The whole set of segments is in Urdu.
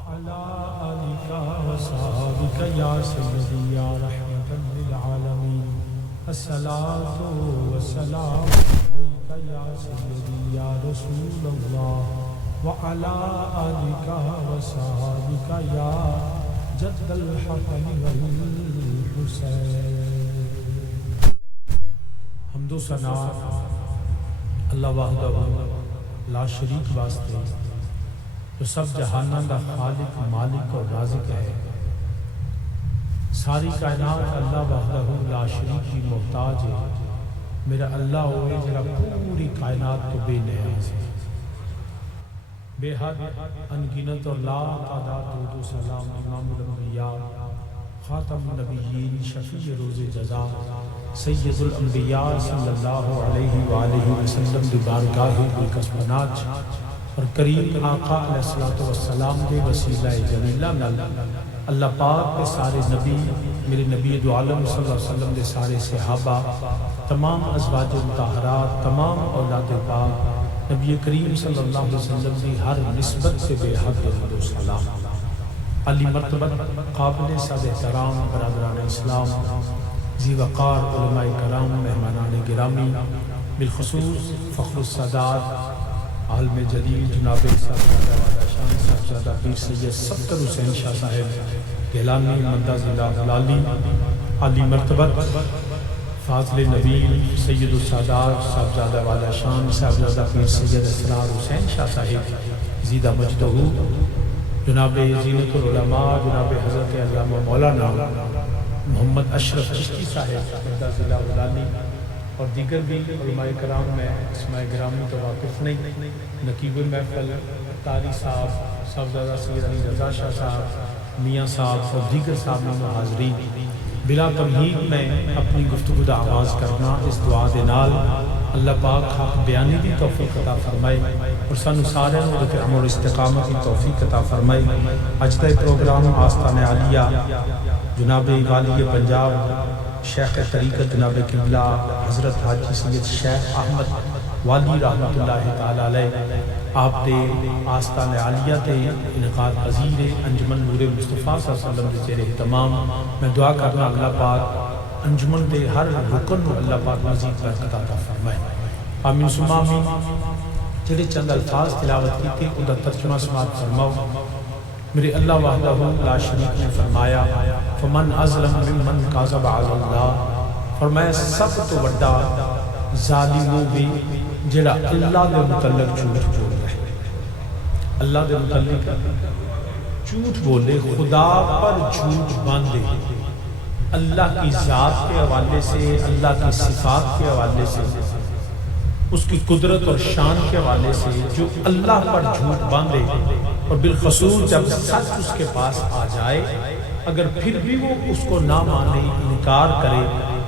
وعلى آلك وصحبك يا سيدي يا رحمة للعالمين الصلاة والسلام عليك يا سيدي يا رسول الله وعلى آلك وصحبك يا جد الحسن والحسين. حمد و ثنا اللہ وحدہ لا شریک واسطے جو سب جہانوں کا خالق مالک اور رازق ہے. ساری کائنات اللہ وحدہ لا شریک کی محتاج ہے. میرا اللہ ہوئے جرا پوری کائنات کو بے نیاز ہے. بے حد انگنت اور لا تعداد درود و سلام امام الانبیاء خاتم النبیین شفیع روز جزا سید الانبیاء صلی اللہ علیہ وآلہ وسلم دی بارگاہ بالکسبناج اور کریم آقا علیہ السلام دے وسیلہ جلیلہ نال اللہ پاک کے سارے نبی میرے نبی دو عالم صلی اللہ علیہ وسلم دے سارے صحابہ تمام ازواج مطہرات تمام اولاد پاک نبی کریم صلی اللہ علیہ وسلم دی ہر نسبت سے بے حد درود و سلام. علی مرتبت قابل صد احترام برادران اسلام ذی وقار علماء کرام مہمانان گرامی بالخصوص فخر السادات عالم جلیل جناب شان صاحبزادہ پیر سید ستر حسین شاہ صاحب گیلانی مندہ ضلع لالی علی مرتبت فاضل نبی سید السادات صاحبزادہ والا شان صاحبزادہ پیر سید اسرار حسین شاہ صاحب زیدہ مجدہ جناب زینت العلماء جناب حضرت علامہ مولانا محمد اشرف چشتی صاحب مندہ ضلع لالی اور دیگر بھی علماء کرام میں اسماء گرامی تو واقف نہیں. نقیب محفل قاری صاحب صاحبزادہ سید علی رضا شاہ صاحب میاں صاحب اور دیگر صاحب حاضرین بلا تمہید میں اپنی گفتگو دا آغاز کرنا اس دعا دے نال اللہ پاک حق بیانی دی توفیق عطا فرمائے اور سانو سارے نو عمل اور استقامت کی توفیق عطا فرمائے. اج دا پروگرام آستان عالیہ جناب والی پنجاب شیخ طریقت جناب قبلہ حضرت حاجی سید شیخ احمد والی رحمت اللہ تعالی علیہ آپ دے آستان عالیہ تے انعقاد پذیر انجمن نور مصطفیٰ صلی اللہ علیہ وسلم دے چہرے تمام میں دعا کرنا اللہ پاک انجمن دے ہر رکن اللہ پاک مزید برکت عطا فرمائے. آمین ثم آمین. جڑے چند الفاظ تلاوت کیتے ان کا ترجمہ سماعت فرماؤ. میرے اللہ وحدہ لا شریک نے فرمایا فمن ازلم ممن کاذب علی اللہ فرمایا سب تو بڑا ظالم وہ بھی جڑا اللہ دے متعلق جھوٹ بول رہا ہے. اللہ دے متعلق جھوٹ بولے خدا پر جھوٹ باندھے اللہ کی ذات کے حوالے سے اللہ کی صفات کے حوالے سے اس کی قدرت اور شان کے حوالے سے جو اللہ پر جھوٹ باندھے اور بالخصوص جب سچ اس کے پاس آ جائے اگر پھر بھی وہ اس کو نہ مانے انکار کرے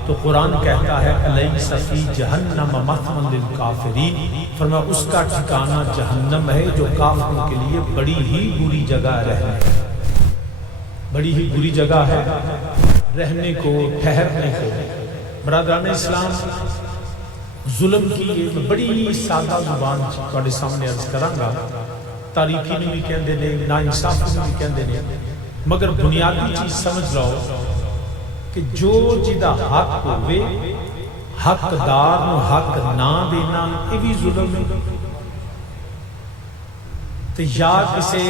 تو قرآن کہتا ہے الیس فی جہنم مثوی للکافرین فرمایا اس کا ٹھکانہ جہنم ہے جو کافروں کے لیے بڑی ہی بری جگہ رہنے بڑی ہی بری جگہ ہے رہنے کو ٹھہرنے کو. برادران اسلام ظلم کی یہ بڑی سادہ زبان تواڈے سامنے عرض کراں تاریخی نہیں بھی کہندے نے نا انصافی نہیں بھی کہندے نے مگر بنیادی چیز سمجھ لو کہ جو جدا حق ہوئے حقدار نو حق نہ دینا یہ بھی ظلم ہے. تو یا کسے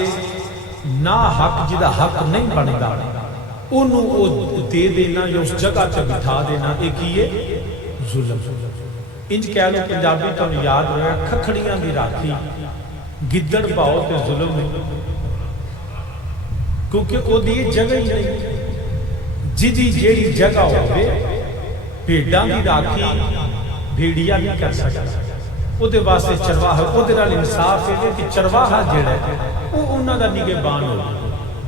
نا حق جدا حق نہیں بنتا انہوں وہ دے دینا یا اس جگہ تے بٹھا دینا ایک ہی ہے ظلم. انج کہہ لو پنجابی تو یاد رہا کھکھڑیاں دی راکھی گدڑ پاؤ تے ظلم ہے کیونکہ وہ دی جگہ ہی نہیں جدی جیڑی جگہ ہوئے بھیڑاں دی راکھی بھیڑیا نہیں کر سکتا وہ دے واسطے چرواہا وہ دے نال انصاف ہے کہ چرواہا جیڑا ہے وہ انہاں دا نگہبان ہو.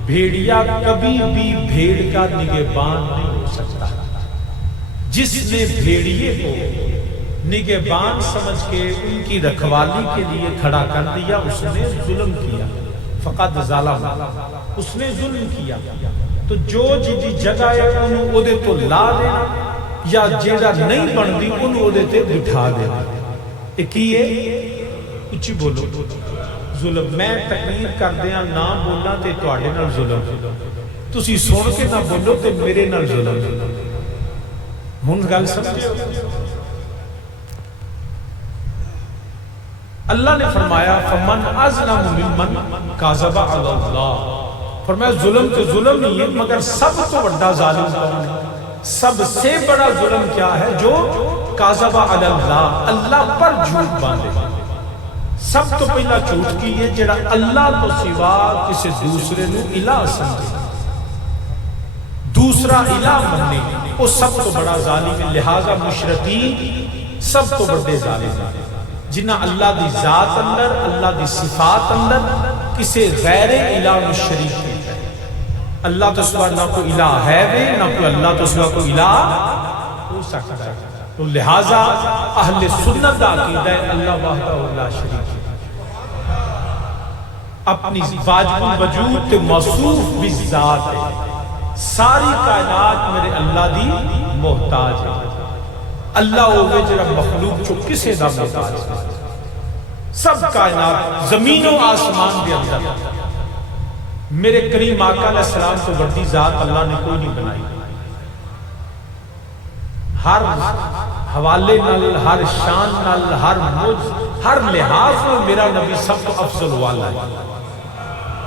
بھیڑیا کبھی بھی بھیڑ کا نگہبان نہیں ہو سکتا. جس نے بھیڑیے کو نگہبان سمجھ کے ان کی رکھوالی کے لیے کھڑا کر دیا اس نے ظلم کیا. فقط ظالم اس نے ظلم کیا. تو جو جدی جگہ ہے انہوں او دے تو لا دینا یا جیڑا نہیں بن دی انہوں او دے تے بٹھا دینا. ایک ہی ہے اچھی بولو ظلم میں تقریر کردیاں نہ بولاں تے تواڈے نال ظلم تسی سن کے نہ بولو تے میرے نال ظلم ہن گل سمجھو اللہ نے فرمایا فمن اظلم ممن کذب علی اللہ فرمایا ظلم تو ظلم نہیں ہے مگر سب تو بڑا ظالم کون ہے سب سے بڑا ظلم کیا ہے جو کذب علی اللہ اللہ پر جھوٹ باندھے سب تو پہلا جھوٹ کی ہے جڑا اللہ تو سوا کسی دوسرے نو الہ سمجھے دوسرا الہ منے وہ سب تو بڑا ظالم ہے لہذا مشرکین سب تو بڑے ظالم ہیں جنہ اللہ دی ذات اندر اللہ دی صفات اندر کسی غیر الہ و شریک ہے اللہ تو سوا نہ کوئی الہ ہے نہ کوئی اللہ تو سوا کوئی الہ ہو سکتا ہے تو لہذا اہل سنت کا عقیدہ ہے اللہ وحدہ لا شریک ہے اپنی واجب الوجود تے موصوف بالذات ہے ساری کائنات میرے اللہ دی محتاج ہے اللہ ہوئے جرا مخلوق چو کسے دا محتاج ہے سب کائنات زمین و آسمان دے اندر میرے کریم آقا علیہ السلام تو بڑی ذات اللہ نے کوئی نہیں بنائی ہر حوالے نال ہر شان نال ہر لحاظ میں میرا نبی سب کو افضل والا ہے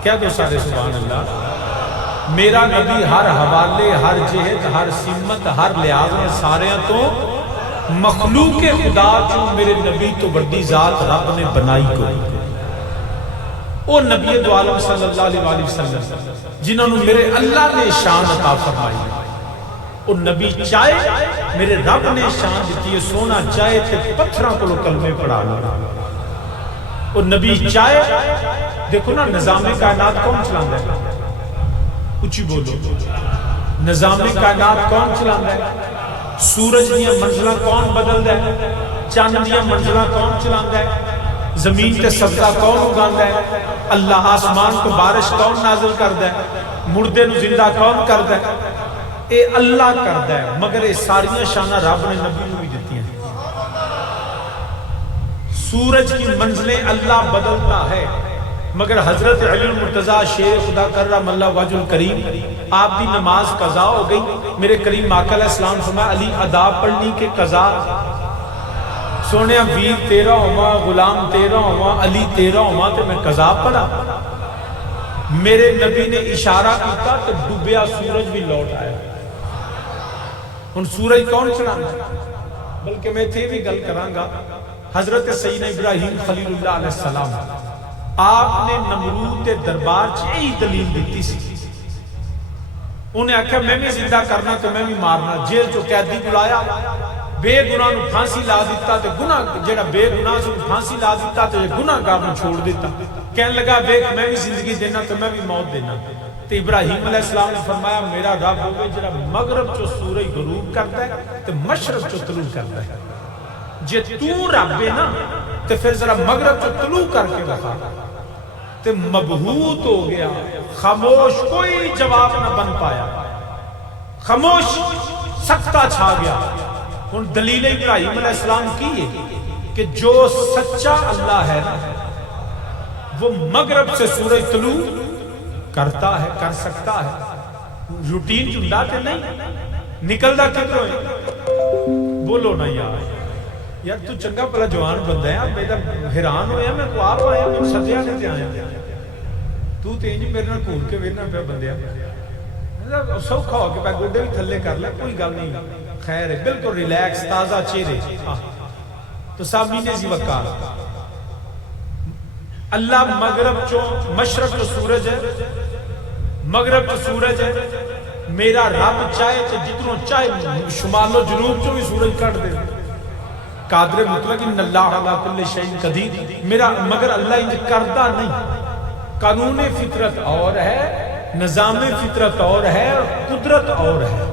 کیا دو سارے سبحان اللہ میرا نبی ہر حوالے ہر جہت ہر سمت ہر لحاظ میں سارے تو مخلوق خدا جو میرے نبی تو بڑی ذات رب نے بنائی کوئی او نبی دو عالم صلی اللہ علیہ وسلم جنہوں نے میرے اللہ نے شان عطا فرمائی او نبی چاہے میرے رب نے شان دیتی ہے سونا چاہے تے پتھروں کو کلمے پڑھا لو او نبی چاہے دیکھو نا نظام کائنات کون چلاندہ ہے کچھ بولو نظام کائنات کون چلاندہ ہے سورج دیا منزلہ کون بدل دے چاند دیا منزلہ کون چلاندہ ہے زمین تے سبزہ کون اگاندہ ہے اللہ آسمان کو بارش کون نازل کردہ ہے مردے نو زندہ کون کردہ ہے اے اللہ کردہ ہے مگر اے ساریاں شانہ رب نے نبی نو بھی دیتی ہیں سورج کی منزلیں اللہ بدلتا ہے مگر حضرت علی المرتضیٰ شیر خدا کرم اللہ وجہ الکریم آپ دی نماز قضا ہو گئی میرے کریم آقا علیہ السلام فرمایا علی ادا پڑھنی کے قضا سونے ویر تیرا ہوا غلام تیرا ہوا علی تیرا ہوا تو میں قضا پڑھا میرے نبی نے اشارہ کیتا تو ڈوبیا سورج بھی لوٹ آیا ان سورج کون چلانا بلکہ میں تھے بھی گل کرانگا حضرت سیدنا ابراہیم خلیل اللہ علیہ السلام آپ نے نمرود کے دربار چاہی دلیل دیتی سی انہیں آکھا میں بھی زندہ کرنا تو میں بھی مارنا جیل جو قیدی بلایا بے گناہ نو پھانسی لا دیتا تو گناہ جیڑا بے گناہ سے پھانسی لا دیتا تو گناہ گار نو چھوڑ دیتا کہنے لگا بیک میں بھی زندگی دینا تو میں بھی موت دینا تو ابراہیم علیہ السلام نے فرمایا میرا رب ہوگا جیڑا مغرب جو سورج غروب کرتا ہے تو مشرق جو طلوع کرتا ہے جے تو رب ہے نا تو پھر ذرا مغرب جو طلوع کر کے رکھا تو مبہوت ہو گیا خاموش کوئی جواب نہ بن پایا خاموش سکتا چھا گیا ان دلیل ابراہیم علیہ السلام کی ہے کہ جو سچا اللہ ہے نا وہ مغرب سے سورج طلوع کرتا ہے کر سکتا ہے روٹین چندہ تے نہیں نکل دا کتوں ہے بولو نا یار تو چنگا پلا جوان بندہ ہے میں حیران ہویا میں کو آپ آیا میں سدیا نے تے آیا تو تینج میرے نال کھول کے وینا پیا بندیا سوکھا ہو کے پہ گوڈے بھی تھلے کر لے کوئی گل نہیں خیر ہے بالکل ریلیکس تازہ چہرے تو سامنے نے وقار اللہ مغرب چو مشرق جو سورج ہے مغرب جو سورج ہے میرا رب چاہے تو جتنوں چاہے شمال و جنوب جو بھی سورج کٹ دے قادر مطلق ان اللہ علیہ کل شیء قدیر میرا مگر اللہ انج کردہ نہیں قانون فطرت اور ہے نظام فطرت اور ہے قدرت اور ہے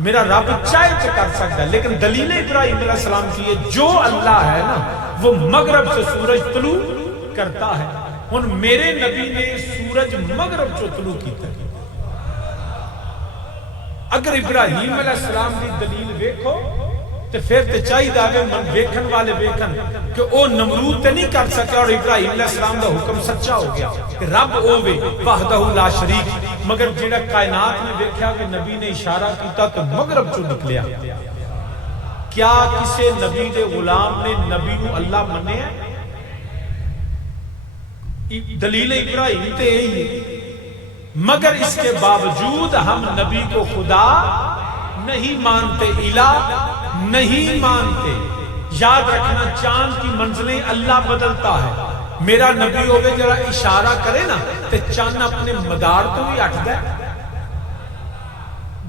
میرا رب چاہے تو کر سکتا ہے لیکن دلیل ابراہیم علیہ السلام کی ہے جو اللہ ہے نا وہ مغرب سے سورج طلوع کرتا ہے ان میرے نبی نے سورج مغرب سے طلوع کیتا ہے اگر ابراہیم علیہ السلام کی دلیل دیکھو تے پھر تے چاہیے آگے من ویکھن والے ویکھن کہ او نمرود تے نہیں کر سکے اور ابراہیم علیہ السلام دا حکم سچا ہو گیا کہ رب اوے وحدہ لا شریک، مگر جڑا کائنات نے دیکھا کہ نبی نے اشارہ کیتا تو مغرب چوں نکلیا۔ کیا کسے نبی دے غلام نے نبی نو اللہ منیا؟ دلیل ابراہیم تے یہی ہے، مگر اس کے باوجود ہم نبی کو خدا نہیں مانتے، الہ نہیں مانتے۔ یاد رکھنا چاند کی منزلیں اللہ بدلتا ہے۔ میرا نبی ہوگے جرا اشارہ کرے نا تے چاند اپنے مدار تو بھی اٹھ دے،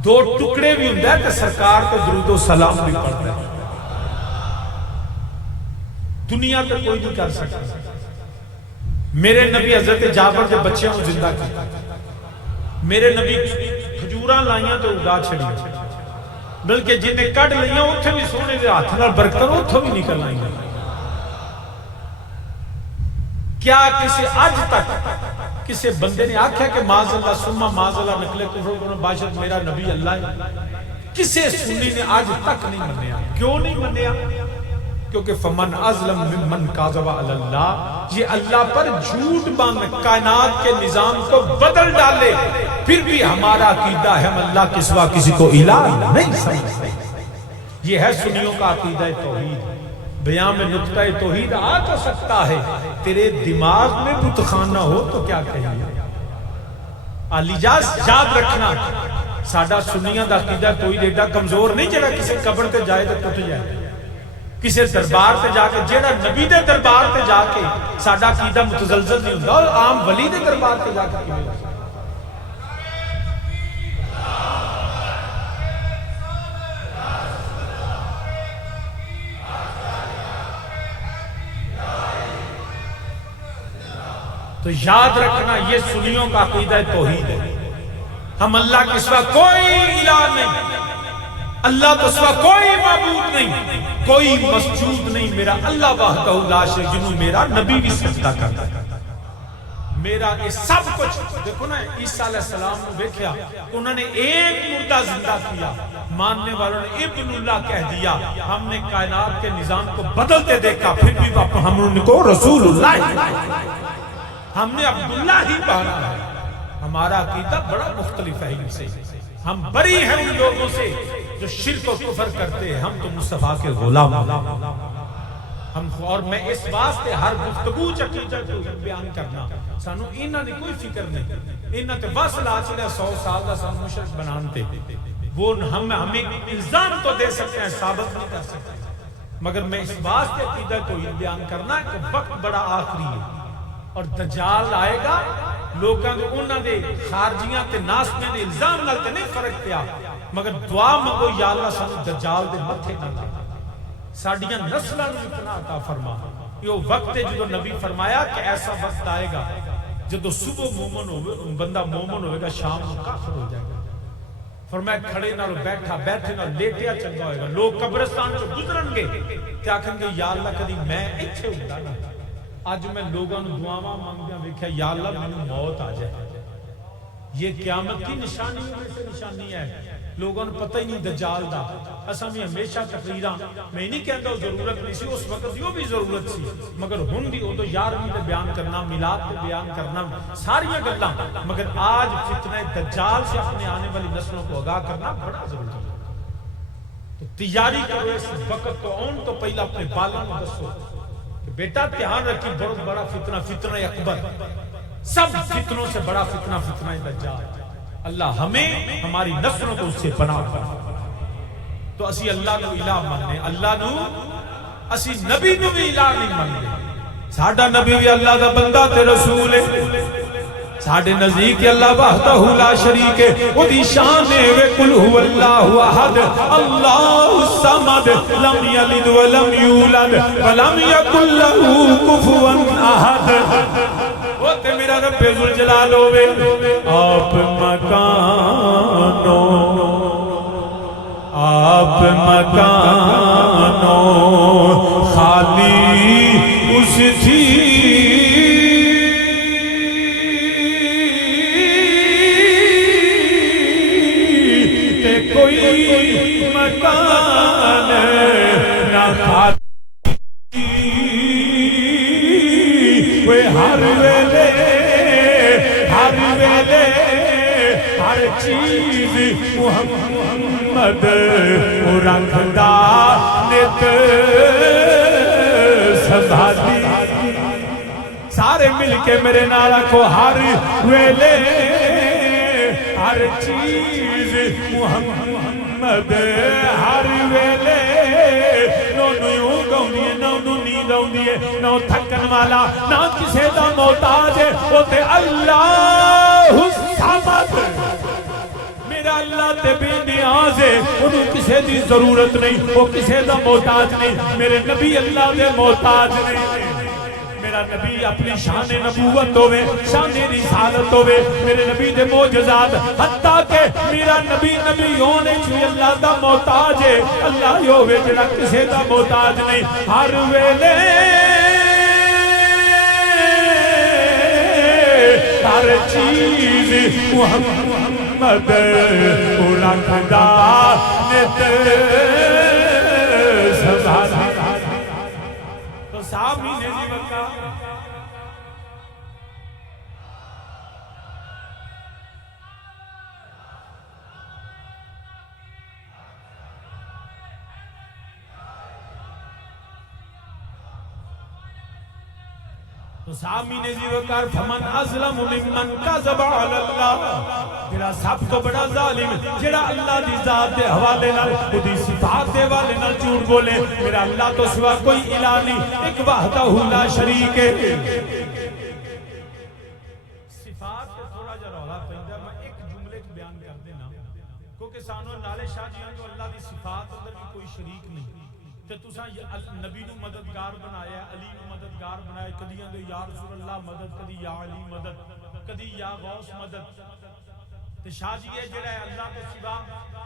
دو ٹکڑے بھی ہوں دے تے سرکار کو درود و سلام بھی پڑھتا ہے۔ دنیا تو کوئی نہیں کر سکتا۔ میرے نبی حضرت جابر کے بچے ہوں زندہ کی، میرے نبی کھجوراں لائیاں تو اگا چھڑی، بلکہ جنہیں کٹ لئیاں اتھے بھی سونے دے ہاتھ نال برکتاں اتھے بھی نکل آئیں۔ کیا کسی آج تک کسی بندے نے آکھا کہ معاذ اللہ سمہ معاذ اللہ نکلے کفر کو باشد میرا نبی اللہ ہے؟ کسی سنی نے آج تک نہیں منیا۔ کیوں نہیں منیا؟ کیونکہ فمن ازلم ممن کاذب علی اللہ، یہ اللہ پر جھوٹ باندھ کائنات کے نظام کو بدل ڈالے، پھر بھی ہمارا عقیدہ ہے ہم اللہ کے سوا کسی کو الہ نہیں سمجھتے۔ یہ ہے سنیوں کا عقیدہ توحید۔ بیان میں نقطہ توحید آ تو سکتا ہے، تیرے دماغ میں بت خانہ ہو تو کیا کہیے۔ الیجاز یاد رکھنا، ساڈا سنیاں دا عقیدہ توحید ایڈا کمزور نہیں جڑا کسی قبر تے جائے تو ٹوٹ جائے، کسی دربار تے جا کے جیڑا نبی دے دربار تے جا کے ساڈا عقیدہ متزلزل نہیں ہوتا، اور عام ولی دے دربار تے جا کے کیوں ہوتا۔ تو یاد رکھنا یہ سنیوں کا عقیدہ توحید ہے۔ ہم اللہ کے سوا کوئی الہ نہیں، اللہ کے سوا کوئی معبود نہیں، کوئی مسجود نہیں، میرا اللہ وحدہ لا شریک جنہوں میرا نبی بھی سجدہ کرتا ہے۔ میرا یہ سب کچھ دیکھو نا، عیسیٰ علیہ السلام نے دیکھا انہوں نے ایک مردہ زندہ کیا، ماننے والوں نے ابن اللہ کہہ دیا، ہم نے کائنات کے نظام کو بدلتے دیکھا، پھر بھی ہم نے کو رسول اللہ، ہم نے عبداللہ ہی پانا ہے۔ ہمارا عقیدہ بڑا مختلف ہے ان سے، ہم بری ہیں ان لوگوں سے جو شرک و کفر کرتے ہیں، ہم تو مصطفیٰ کے غلام ہم۔ اور میں اس واسطے ہر گفتگو عقیدہ کو بیان کرنا، سانو انہاں دی کوئی فکر نہیں، انہاں تے بس لا چلے 100 سال دا سانو مشرک بنانتے، وہ ہمیں الزام تو دے سکتے ہیں، ثابت نہیں کر سکتے، مگر میں اس واسطے عقیدہ کو بیان کرنا کہ وقت بڑا آخری ہے اور دجال آئے گا، لوگاں دے انہاں دے خارجیاں تے ناسبیاں دے الزام نال تے نہیں فرق پیا، مگر دعا منگو یا اللہ سانو دجال دے متھے نہ لا، ساڈیاں نسلاں نوں پناہ عطا فرما۔ یہ وقت ہے جدوں نبی فرمایا کہ ایسا وقت آئے گا جدوں صبح مومن ہوئے بندہ مومن ہوئے گا، شام کو کافر ہو جائے گا۔ فرمایا کھڑے نال بیٹھا، بیٹھے نال لیٹیا چنگا ہوئے گا۔ لوگ قبرستان چوں گزرن گے تے آکھن گے یا اللہ کدی میں ایتھے ہوندا نا۔ آج میں لوگوں نے دعاواں مانگدیاں ویکھیا یا اللہ مینوں موت آ جائے۔ یہ قیامت کی نشانی میں سے نشانی ہے، لوگوں نے پتہ ہی نہیں دجال دا۔ اساں بھی ہمیشہ تقریراں میں نہیں کہندا ضرورت نہیں سی، اس وقت یہ بھی ضرورت سی، مگر ہن بھی ادو 11ویں تے بیان کرنا، میلاد تے بیان کرنا، ساری گلاں، مگر آج فتنہ دجال سے اپنے آنے والی نسلوں کو آگاہ کرنا بڑا ضروری ہے۔ تو تیاری کرو اس وقت تو آن تو پہلا اپنے بالاں کو دسو کہ بیٹا دھیان رکھی، بہت بڑا فتنہ، فتنہ اکبر، سب فتنوں سے بڑا فتنہ فتنہ دجال۔ اللہ ہمیں ہماری نسلوں کو اس سے پناہ فرمائے۔ تو اسی اللہ نو الہ ماننے، اللہ نو اسی نبی نو بھی الہ نہیں ماننے۔ ساڈا نبی بھی اللہ دا بندہ تے رسول ہے، ساڈے نزدیک اللہ وحدہ لا شریک ہے، وہ دی شان ہے وے قل هو اللہ احد اللہ الصمد لم یلد ولم یولد ولم یکن له کفوا احد۔ وہ تے میرا رب ذوالجلال ہوے، آپ مکانو آپ مکانو خالی اس تھی تے کوئی مکان وہ ہر ویلے ہر چیز محمد رکھدا نت سنبھالی سارے مل کے میرے نال آکھو ہر ویلے ہر چیز محمد ہر ویلے نو نیوں گاؤندی ہے نو نیند آؤندی ہے نو تھکن والا نہ کسے دا محتاج ہے وہ تے اللہ الصمد میرا اللہ تے بے نیاز ہے انہوں کسے دی ضرورت نہیں وہ کسے دا محتاج نہیں میرے نبی اللہ دے محتاج نہیں میرا نبی اپنی شان نبوت ہوئے شان رسالت ہوئے میرے نبی دے معجزات حتیٰ کہ میرا نبی ہونے چوئی اللہ دا محتاج ہے اللہ ہی ہوئے جنہ کسے دا محتاج نہیں ہر ویلے ہر چیز محمد رکھدا نت سنبھالی تو صاحب مہینے دی وقت تو سامی نے وقار فمن ازلم ممن کذب علی اللہ جڑا سب تو بڑا ظالم جڑا اللہ دی ذات دے حوالے نال خودی صفات دے حوالے نال جھوٹ بولے میرا اللہ تو سوا کوئی الہ نہیں ایک وحدہ لا شریک ہے صفات تے تھوڑا جا رولا پیندا میں ایک جملے وچ بیان کر دینا کیونکہ سانو نالے شاہ جیاں تو اللہ دی صفات اندر بھی کوئی شریک نہیں تے تساں نبی نو مددگار بنایا علی نو مددگار بنایا کدیاں دے یا رسول اللہ مدد کدی یا علی مدد کدی یا غوث مدد تے شاہ جی ہے جڑا ہے اللہ کے سوا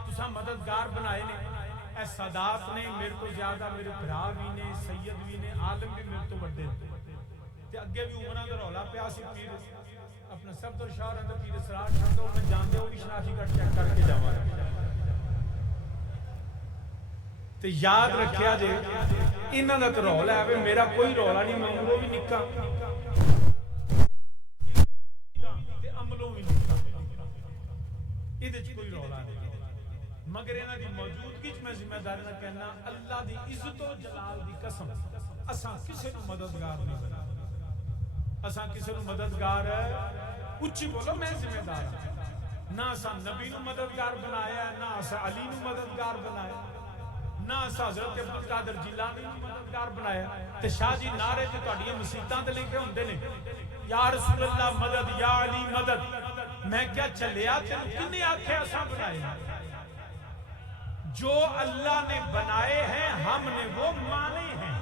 تساں مددگار بنائے نے اے سادات نے میرے کو زیادہ میرے بھرا بھی نے سید بھی نے عالم بھی میرے تو بڑے تے اگے بھی عمراں دا رولا پیا سی پیر اپنا سب تو شاہ اندر پیر اسرار چھڑ دو میں جان دے او بھی شناختی کٹ چیک کر کے جاواں تے یاد رکھیا جے انہاں دا تے رولا ہے میرا کوئی رولا نہیں میں عمروں بھی نکا تے عملوں بھی نکا ادھے چ کوئی رولا نہیں مگر انہاں دی موجودگی چ میں ذمہ داری نہ کہنا اللہ دی عزت و جلال دی قسم اساں کسے نو مددگار نہیں بنا اساں کسے نو مددگار اچھی بولو میں ذمہ دار نہ اساں نبی نو مددگار بنایا نہ اساں علی نو مددگار بنایا نہ حضرت عبدالقادر جیلانی نو مددگار بنایا تے شاہ جی نعرے تے تہاڈیاں مسیتاں تے لکھے ہوندے نے یا رسول اللہ مدد یا علی مدد میں کیا چلیا تے کنے آکھے اساں بنائے جو اللہ نے بنائے ہیں ہم نے وہ مانے ہیں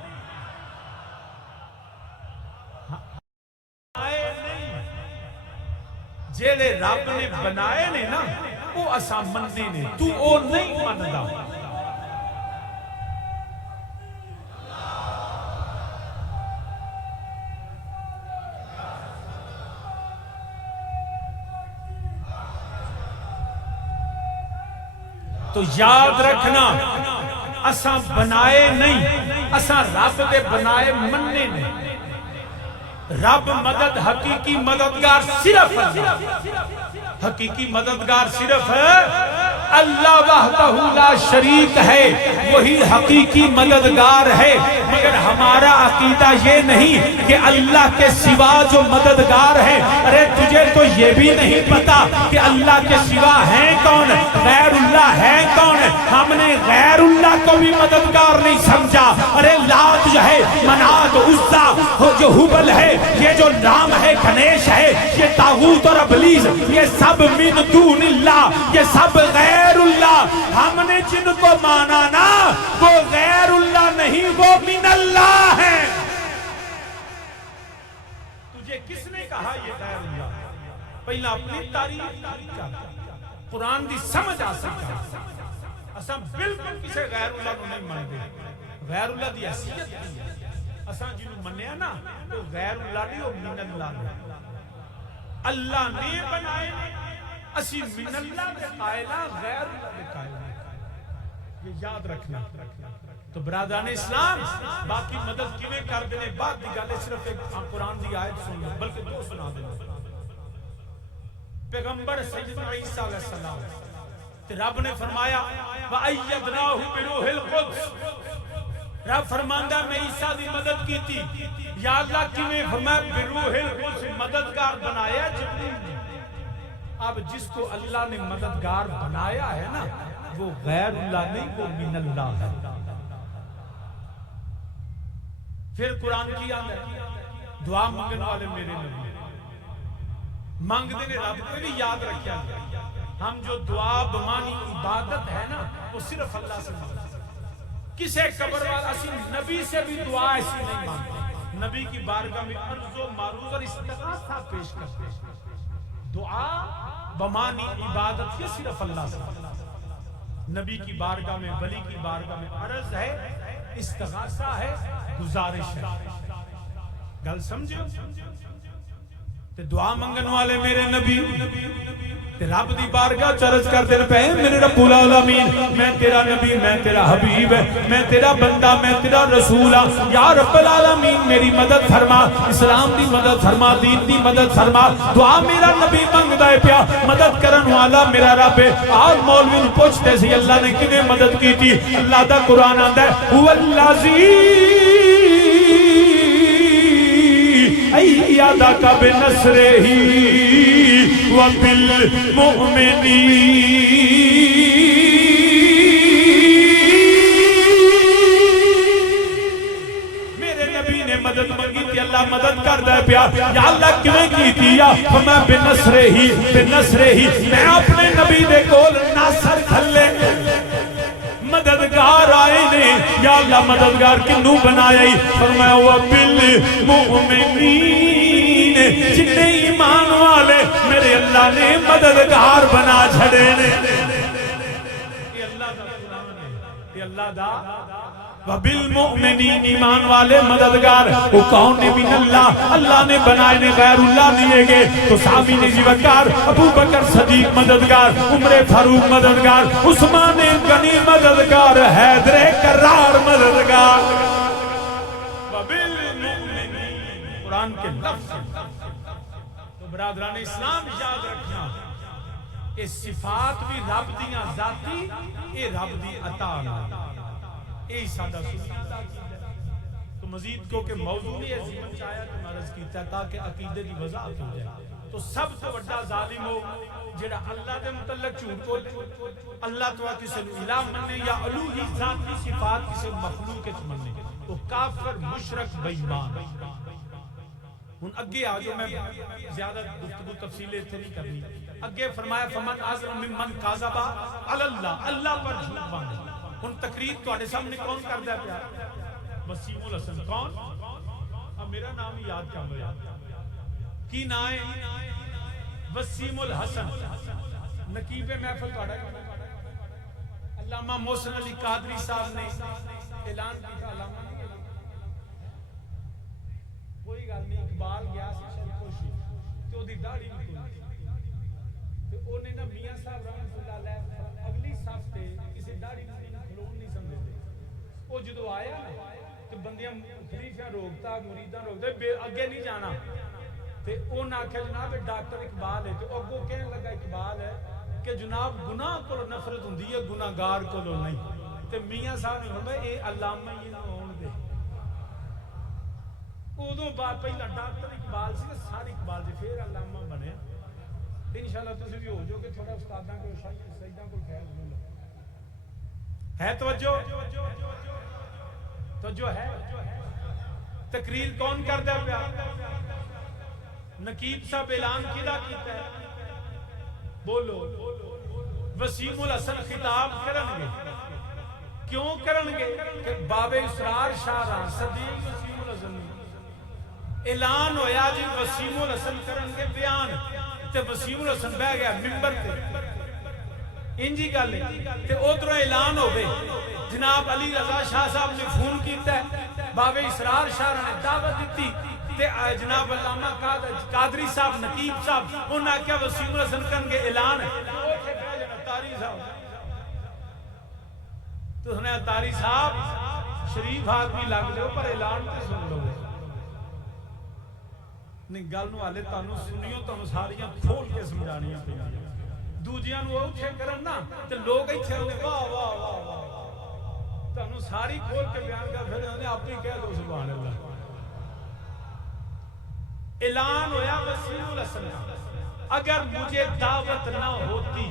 جیڑے رب نے بنائے نے نا وہ اساں مندے نے تو او نہیں مندا تو یاد رکھنا اساں بنائے نہیں اساں رب دے بنائے مننے نہیں رب مدد حقیقی مددگار صرف اللہ حقیقی مددگار صرف اللہ وحدہ لا شریک ہے وہی حقیقی مددگار ہے مگر ہمارا عقیدہ یہ نہیں کہ اللہ کے سوا جو مددگار ہے ارے تجھے تو یہ بھی نہیں پتا کہ اللہ کے سوا ہیں کون غیر اللہ ہے کون ہم نے غیر اللہ کو بھی مددگار نہیں سمجھا ارے لات جو ہے منات عزا جو حبل ہے یہ جو نام ہے گنیش ہے یہ طاغوت اور ابلیس یہ سب من دون اللہ یہ سب غیر اللہ ہم نے جن کو مانا نا وہ غیر اللہ نہیں وہ من اللہ ہے تجھے کس نے کہا یہ غیر اللہ پہلا اپنی تاریخ قرآن دی سمجھ آ سکتا اساں بالکل کسے غیر اللہ کو نہیں مانتے غیر اللہ دی حیثیت دی اساں جنہوں منیا نا تو غیر اللہ نہیں وہ من اللہ ہے اللہ نے بنائے اسی من اللہ کے قائلہ غیر اللہ کے قائلہ یہ یاد رکھنا تو تو برادران اسلام باقی مدد کیویں کر دینے بعد دی گل صرف ایک قرآن دی آیت سن لو بلکہ دو سنا دینا پیغمبر سیدنا عیسیٰ علیہ السلام تے رب نے فرمایا وَأَيَّدْنَاهُ بِرُوحِ الْقُدْسِ رب فرماندا میں عیسیٰ دی مدد کی تھی یا اللہ کیویں فرمایا بِرُوحِ الْقُدْسِ مددگار بنایا جبریل اب جس کو اللہ نے مددگار بنایا ہے نا وہ غیر اللہ نہیں وہ من اللہ ہے پھر قرآن کی آن ہے دعا مانگنے والے میرے نبی مانگ دینے رب کو بھی یاد رکھیا گیا ہم جو دعا بمانی عبادت ہے نا وہ صرف اللہ سے مانگتے کسے قبر والا اسی نبی سے بھی دعا ایسی نہیں مانگتے نبی کی بارگاہ میں عرض و معروض اور استغاثہ پیش کرتے دعا بمانی عبادت یہ صرف اللہ سے نبی کی بارگاہ میں ولی کی بارگاہ میں عرض ہے استغاثہ ہے گزارش ہے گل سمجھو تے دعا منگن والے میرے نبی تے رب دی بارگاہ چرچ کر دے پے میرے رب العالمین میں تیرا نبی میں تیرا حبیب ہے میں تیرا بندہ میں تیرا رسول ہوں یا رب العالمین میری مدد فرما اسلام دی مدد فرما دین دی مدد فرما دعا میرا نبی منگدا ہے پیا مدد کرن والا میرا رب ہے اور مولوی نوں پوچھتے سی اللہ نے کنے مدد کی تھی اللہ دا قرآن آندا ہے هو الذی ایادک بنصرہ وبالمؤمنین میرے نبی نے مدد مانگی تھی اللہ مدد کر دے پیا یا اللہ کیویں کیتی یا میں بنصرہ میں اپنے نبی دے کول ناصر کھلے مددگار آئے نے یا اللہ مددگار کنوں بنایا ہی فرمایا وَبِالْمُؤْمِنِينَ جتنے ایمان والے میرے اللہ نے مددگار بنا چھڑے نے یہ اللہ دا قرآن ہے یہ اللہ دا وَبِالْمُؤْمِنِينَ ایمان والے مددگار وہ کون نے من اللہ اللہ نے بنائے نے غیر اللہ دیے گے تو صحابی نے وقار ابو بکر صدیق مددگار عمر فاروق مددگار عثمان غنی مددگار حیدر کرار مددگار وَبِالْمُؤْمِنِينَ قرآن کے لفظ تو برادران اسلام یاد رکھنا یہ صفات بھی رب دیاں ذاتی یہ رب دی عطا یہی سادہ سنتا تو مزید کو کہ موضوع یہ زیمن چاہیا تو مرض کیتا تاکہ عقیدے کی وضاحت ہو جائے تو سب سے بڑا ظالم ہو جڑا اللہ دے متعلق جھوٹ کو اللہ تو کسی الہ مننے یا الوہی ذات کی صفات کسی مخلوق کے مننے وہ کافر مشرک بے ایمان ان اگے آجو میں زیادہ گفتگو تفصیلیں تھے نہیں کرنی اگے فرمایا فمن اعظم ممن کاذب علی اللہ اللہ پر جھوٹ باندھا ان تقریر تواڈے سامنے کون کردا ہے پیا وسیم الحسن کون اب میرا نام ہی یاد کر لو کی نام ہے وسیم الحسن نقیب محفل تواڈا علامہ محسن علی قادری صاحب نے اعلان کیا علامہ کوئی گل نہیں اقبال گیا سی سرخوشی تے اودی داڑھی نہیں تے اونے نا میاں صاحب رحمۃ اللہ علیہ اگلی صف تے کسی داڑھی وہ جدو آیا تو بندیاں خلیفہ روکتا مریداں روکتا اگے نہیں جانا تے اون آکھیا جناب ڈاکٹر اقبال ہے تو اگوں کہنے لگا اقبال ہے کہ جناب گناہ کو نفرت ہوندی ہے گناہگار کو نہیں تے میاں صاحب نے فرمایا اے علامہ یہ نہ ہون دے اودوں بعد پہلا ڈاکٹر اقبال سی سارے اقبال دے پھر علامہ بنے انشاءاللہ تسی بھی ہو جو کہ تھوڑا استاداں کو سیداں کو خیر مل ہے تو جو ہے تقریر کون کرتا ہے پیا نقیب صاحب اعلان کیدا کیتا ہے بولو وسیم الحسن خطاب کرن گے کیوں کرن گے کہ باب اسرار شاہ راہ صدیق وسیم الحسن اعلان ہویا جی وسیم الحسن کرن گے بیان تے وسیم الحسن بیٹھ گیا منبر تے انجی گل تے ادھر اعلان ہوئے جناب علی رضا شاہ صاحب نے فون کیتا ہے باب اسرار شاہ نے دعوت دیتی تے جناب علامہ قادری صاحب نقیب صاحب انہاں کیا وسیم الحسن کرن گے اعلان ہے تو سنیا تاری صاحب شریف آدمی لگ جاؤ پر اعلان تے سن لو نہیں گل نو ہالے تانوں سنیو تانوں ساریاں کھول کے سمجھانیاں پئیاں دوجیاں نو اوتھے کرن نا تے لوگ ایتھے ہوندے واہ واہ واہ واہ تانوں ساری کھول کے بیان کر پھر انہاں نے آپ ہی کہہ دو سبحان اللہ اعلان ہویا وسیم الحسن کا اگر مجھے دعوت نہ ہوتی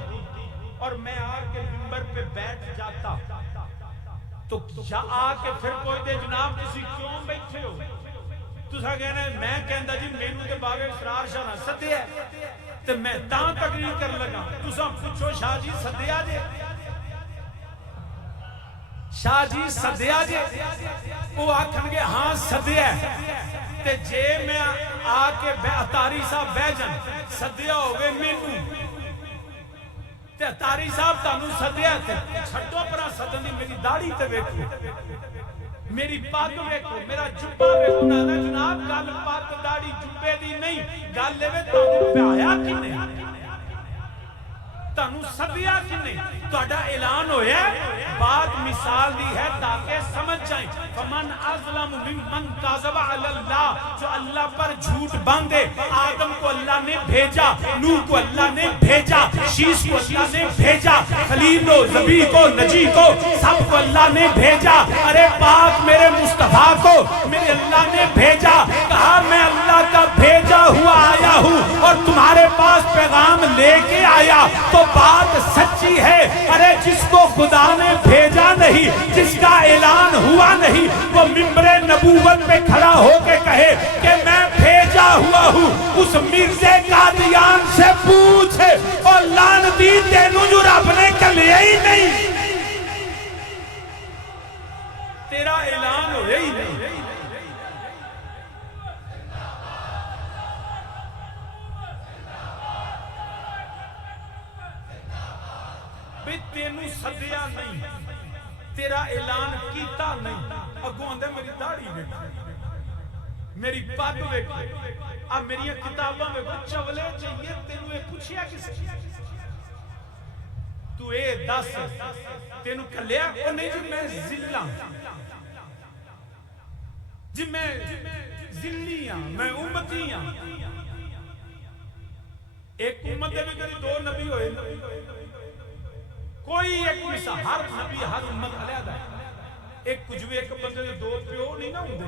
اور میں آ کے منبر پہ بیٹھ جاتا تو یا آ کے پھر کوئی دے جناب تسی کیوں بیٹھے ہو تسا کہنا ہے میں کہندا جی مینوں تے باغ اسرار شاہ نہ سدیا تے میں تاں تقریر کر لگا تسا پوچھو شاہ جی سدیا جے شاہ جی سدیا جے وہ آکھن گے ہاں سدیا تے جے میں آ کے اتاری صاحب بہ جان سدیا ہوگے مینوں تے اتاری صاحب تانوں سدیا تے چھڈو پرا سدن دی میری داڑھی تے ویکھو میری پاگ ویکھو میرا جبا ویکھو نا جناب گل پاگ داڑھی جبے دی نہیں گل لے تانوں پیایا کنے تانوں سدیا کنے تہاڈا اعلان ہویا بات مثال دی ہے تاکہ سمجھ جائیں فمن اظلم ممن کذب علی اللہ جو اللہ پر جھوٹ باندھے آدم کو اللہ نے بھیجا نوح کو اللہ نے بھیجا شیش کو اللہ نے بھیجا خلیل و ذبیح کو نجی کو سب کو اللہ نے بھیجا ارے پاک میرے مصطفیٰ کو میرے اللہ نے بھیجا کہا میں اللہ کا بھیجا ہوا آیا ہوں اور تمہارے پاس پیغام لے کے آیا تو بات سچی ہے ارے جس کو خدا نے بھیجا نہیں جس کا اعلان ہوا نہیں وہ ممبر نبوت پہ کھڑا ہو کے کہے کہ میں بھیجا ہوا ہوں اس مرزے قادیان سے پوچھے اور لعنتی تینوں جو رب نے کلیا ہی نہیں تیرا اعلان ہوئے ہی نہیں بھئی تینوں سدیا نہیں تیرا اعلان کیتا نہیں اگوں اندے میری داڑھی ویکھو میری پگ ویکھو اب میری کتاباں میں چولے چاہیے تینوں یہ پوچھیا کس تو اے دس تینوں کلیا او نہیں جو میں ذلہ جی میں ذلی ہاں میں امتی ہاں ایک امت دے بھی کبھی دو نبی ہوئے کوئی ایک مثال ہر نبی ہر امت علیحدہ ہے ایک کچھ بھی ایک بندے جو دو پیو نہیں نہ ہوندے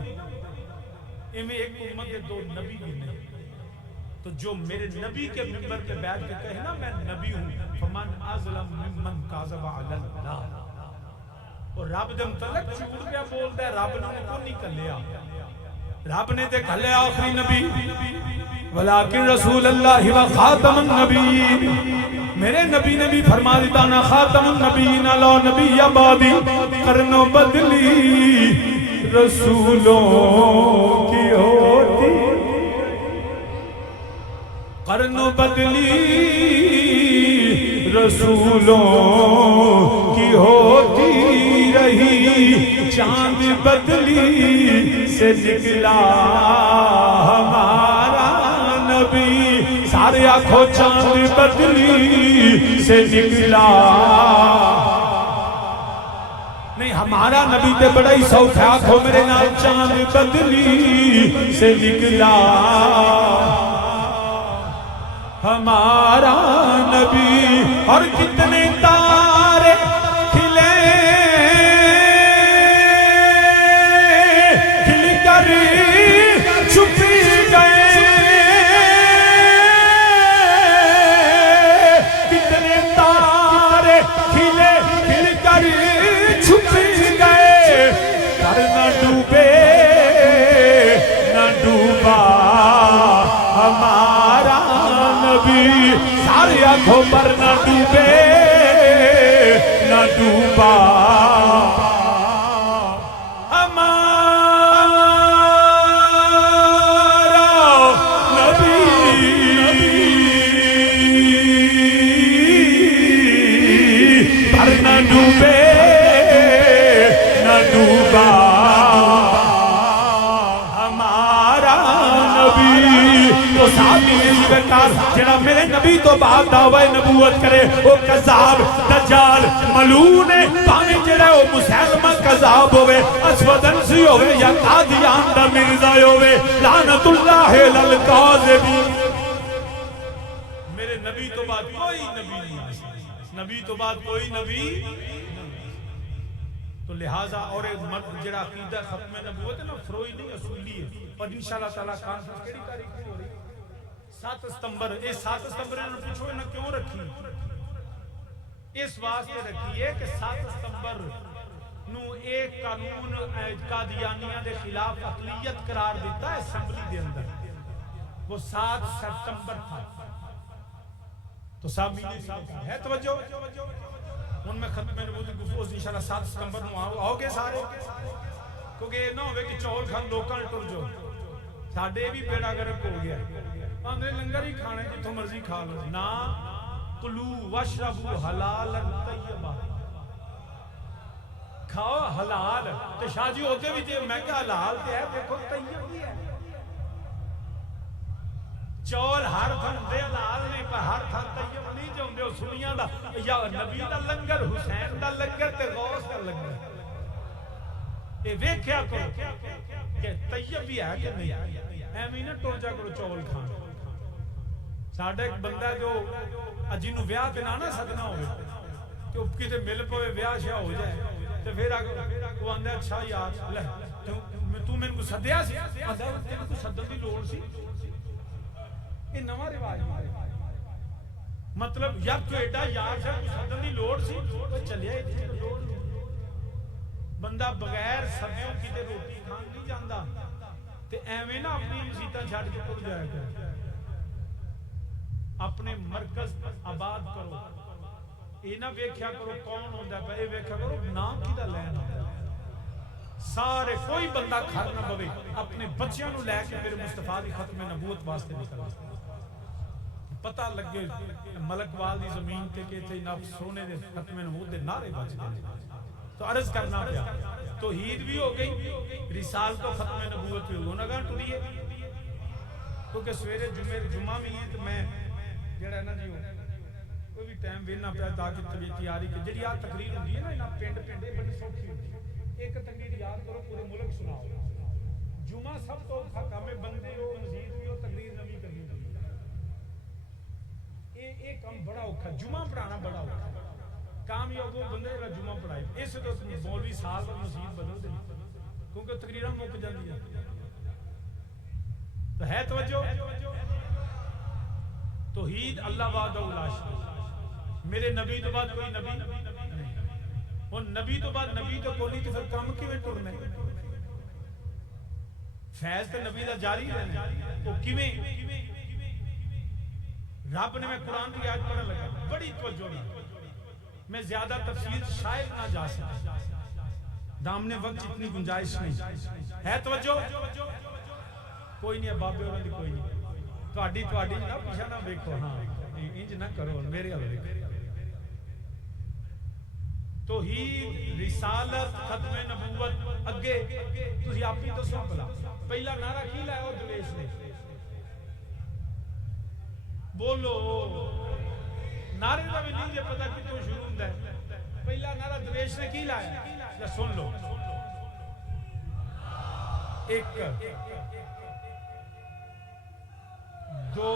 میں ایک امت کے دو نبی بھی نہیں تو جو میرے نبی کے منبر کے بیٹھ کے کہے نا میں نبی ہوں فمن اظلم ممن کذب علی اللہ اور رب دے متعلق جھوٹ پہ بولدا ہے رب نے کو نہیں کلیا رب نے تے کھلیا آخری نبی ولیکن رسول اللہ و خاتم النبی میرے نبی نے بھی فرما دیتا نا خاتم النبیین لا نبی بعدی کرنو بدلی رسولوں کی ہوتی کرنو بدلی رسولوں کی ہوتی رہی چاند بدلی سے نکلا ہمارا نبی سارے آنکھوں چاند بدلی سے نکلا نہیں ہمارا نبی تے بڑا ہی سوکھ ہے آنکھوں میرے نال چاند بدلی سے نکلا ہمارا نبی اور کتنے تارے کھلے کھل کر چھپ گئے کتنے تارے کھلے کھل کر چھپ گئے کر نہ ڈوبے نہ ڈوبا ہمارا نبی سارے آنکھوں پر نہ ڈوبے نہ ڈوبا ہمارا نبی پر نہ ڈوبے نہ ڈوبا ہمارا نبی تو ساتھ وقار جڑا میرے نبی تو بعد دعوی نبوت کرے وہ کذاب دجال ملعون ہے پاویں جڑا وہ مسلمہ کذاب ہوے اسودنسی ہوے یا قادیان دا مرزا ہوے لعنت اللہ للکاذبین میرے نبی تو بعد کوئی نبی نہیں نبی تو بعد کوئی نبی تو لہٰذا اور جڑا عقیدہ ختم نبوت ہے نا فروئی نہیں اصولی ہے اور انشاءاللہ تعالیٰ کانفرنس کیڑی تاریخ کی ہو رہی 7 ستمبر یہ 7 ستمبر انہوں نے پوچھو انہوں کیوں رکھی اس واسطے رکھی ہے کہ 7 ستمبر نو ایک قانون قادیانیہ دے خلاف اقلیت قرار دیتا ہے اسمبلی دے اندر وہ 7 ستمبر تھا تو صاحب میلے ہے توجہ ان میں ختم نبوت کی گفتگو انشاءاللہ 7 ستمبر نو آؤ گے سارے کیونکہ یہ نہ ہوئے کہ چول کھان لوکاں ٹر جو ساڈے بھی بیڑا گرک ہو گیا آندھے لنگر ہی کھانے جتوں مرضی کھا لو نا کلو واشربو حلالا طیبا کھاؤ حلال تو شاہ جی ہوتے بھی تھے میں کہا حلال تے ہے دیکھو طیب بھی ہے چول ہر تھن دے حلال نہیں پر ہر تھن طیب نہیں جو ہوں سنیاں دا یا نبی دا لنگر حسین دا لنگر تے غوث دا لنگر اے ویکھیا کرو کہ طیب بھی ہے کہ نہیں ایویں نہ ٹر جا کرو چول کھان ساڈا ایک بندہ جو جنوں ویاہ تے نہ سدنا ہوے کہ کتے مل پوے ویاہ شاہ ہو جائے تے پھر وہ آندا اچھا یار لے تو میں کو سدیا سی آندا تینوں کو سدن دی لوڑ سی یہ نواں رواج مطلب یا تو ایڈا یار سے سدن دی لوڑ سی وہ چلیا بندہ بغیر سدیوں کیتے روٹی کھان نہیں جاندا تے ایویں نہ اپنی مسیتاں چھڈ کے ٹر جایا کر اپنے مرکز آباد کرو یہ نہ ویکھیا کرو کون ہوندا پے ویکھیا کرو نام کیدا لینا سارے کوئی بندہ گھر نہ بوے اپنے بچیاں نو لے کے میرے مصطفیٰ دی ختم نبوت واسطے نکل پتہ لگے ملک وال دی زمین تے کہ تے نہ سونے دے ختم نبوت دے نعرے بج گئے تو عرض کرنا پیا توحید بھی ہو گئی رسالت و ختم نبوت بھی ہو نہ ٹریے کیونکہ سویرے جمعہ بھی ہے تو میں جڑا ہے نا جی کوئی بھی ٹائم وینا پیا تاکہ طبیعت تیاری کہ جڑی آ تقریر ہوندی ہے نا انہاں پنڈ پنڈے بڑی سوکھی ہوندی ہے ایک تقریر یاد کرو پورے ملک سناؤ جمعہ سب تو کام بندے ہو مزید بھی ہو تقریر نویں کرنی ایک کام بڑا اوکھا جمعہ پڑھانا بڑا اوکھا کامیاب وہ بندے جڑا جمعہ پڑھائے اس تو مولوی سال بعد مزید بدل دے کیونکہ تقریراں مک جاندی ہے تو ہے توجہ توحید اللہ وحدہ لا شریک میرے نبی تو بعد کوئی نبی نہیں اور نبی تو بعد نبی تو کوئی نہیں تو پھر کام کیویں ٹرنا فیض تے نبی دا جاری رہنا او کیویں رب نے میں قرآن کی آیت پڑھنے لگا بڑی توجہ میں زیادہ تفصیل شاید نہ جا سکتا دامنے وقت اتنی گنجائش نہیں ہے توجہ کوئی نہیں بابے اور دی کوئی نہیں تواڈی نہ پیچھے نہ دیکھو ہاں انج نہ کرو میرے حوالے توحید رسالت ختم نبوت اگے تسی آپ ہی دسو بلا پہلا نعرہ کی لایا او درویش نے بولو نعرے دا بھی نہیں پتہ کتوں شروع ہوندا ہے پہلا نعرہ درویش نے کی لایا یا سن لو ایک دو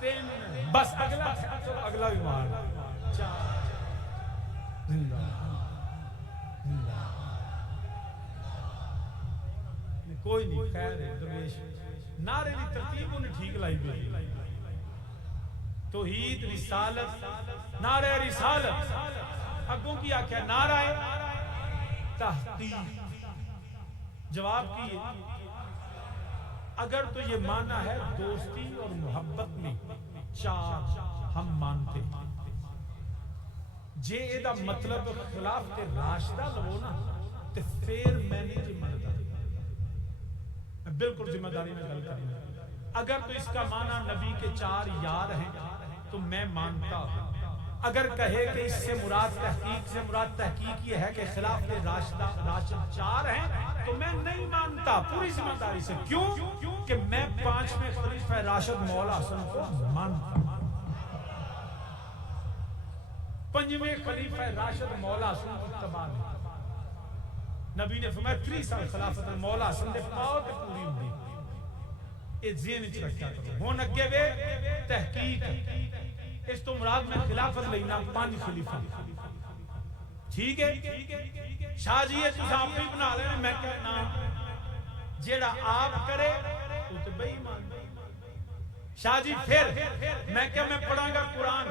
تین بس اگلا بھی مار چار زندہ کوئی نہیں خیر ہے درویش نعرے کی ترتیب انہیں ٹھیک لائی بھی توحید رسالت نعرہ رسالت اگوں کی آکھیا نعرہ تحقیق جواب کی اگر تو یہ مانا ہے دوستی اور محبت میں چار ہم مانتے جے ایدہ مطلب خلاف تے راشدہ لو نا تے پھر میں نے جی مانتا بالکل ذمہ داری میں گل کرنا اگر تو اس کا معنی نبی کے 4 یار ہیں تو میں مانتا اگر کہے کہ اس سے مراد تحقیق یہ ہے کہ خلاف راشد 4 ہیں تو میں نہیں مانتا پورتا پوری ذمہ داری سے. کیوں کہ میں 5ویں خلیفہ راشد مولا حسن کو مانتا ہوں. 5ویں خلیفہ راشد مولا حسن کو تباہ نہیں. نبی نے فرمایا 3 سال خلافت مولا حسن دے موت پوری ہوئی. یہ ذہن وچ رکھیا کرو. ہن اگے وے تحقیق اس تو مراد میں خلافت لینا 5 خلیفہ. ٹھیک ہے شاہ جی یہ تساں آپ ہی بنا لے. میں کہنا جیڑا آپ کرے وہ تے بے ایمان. شاہ جی پھر میں کہ میں پڑھاں گا قرآن.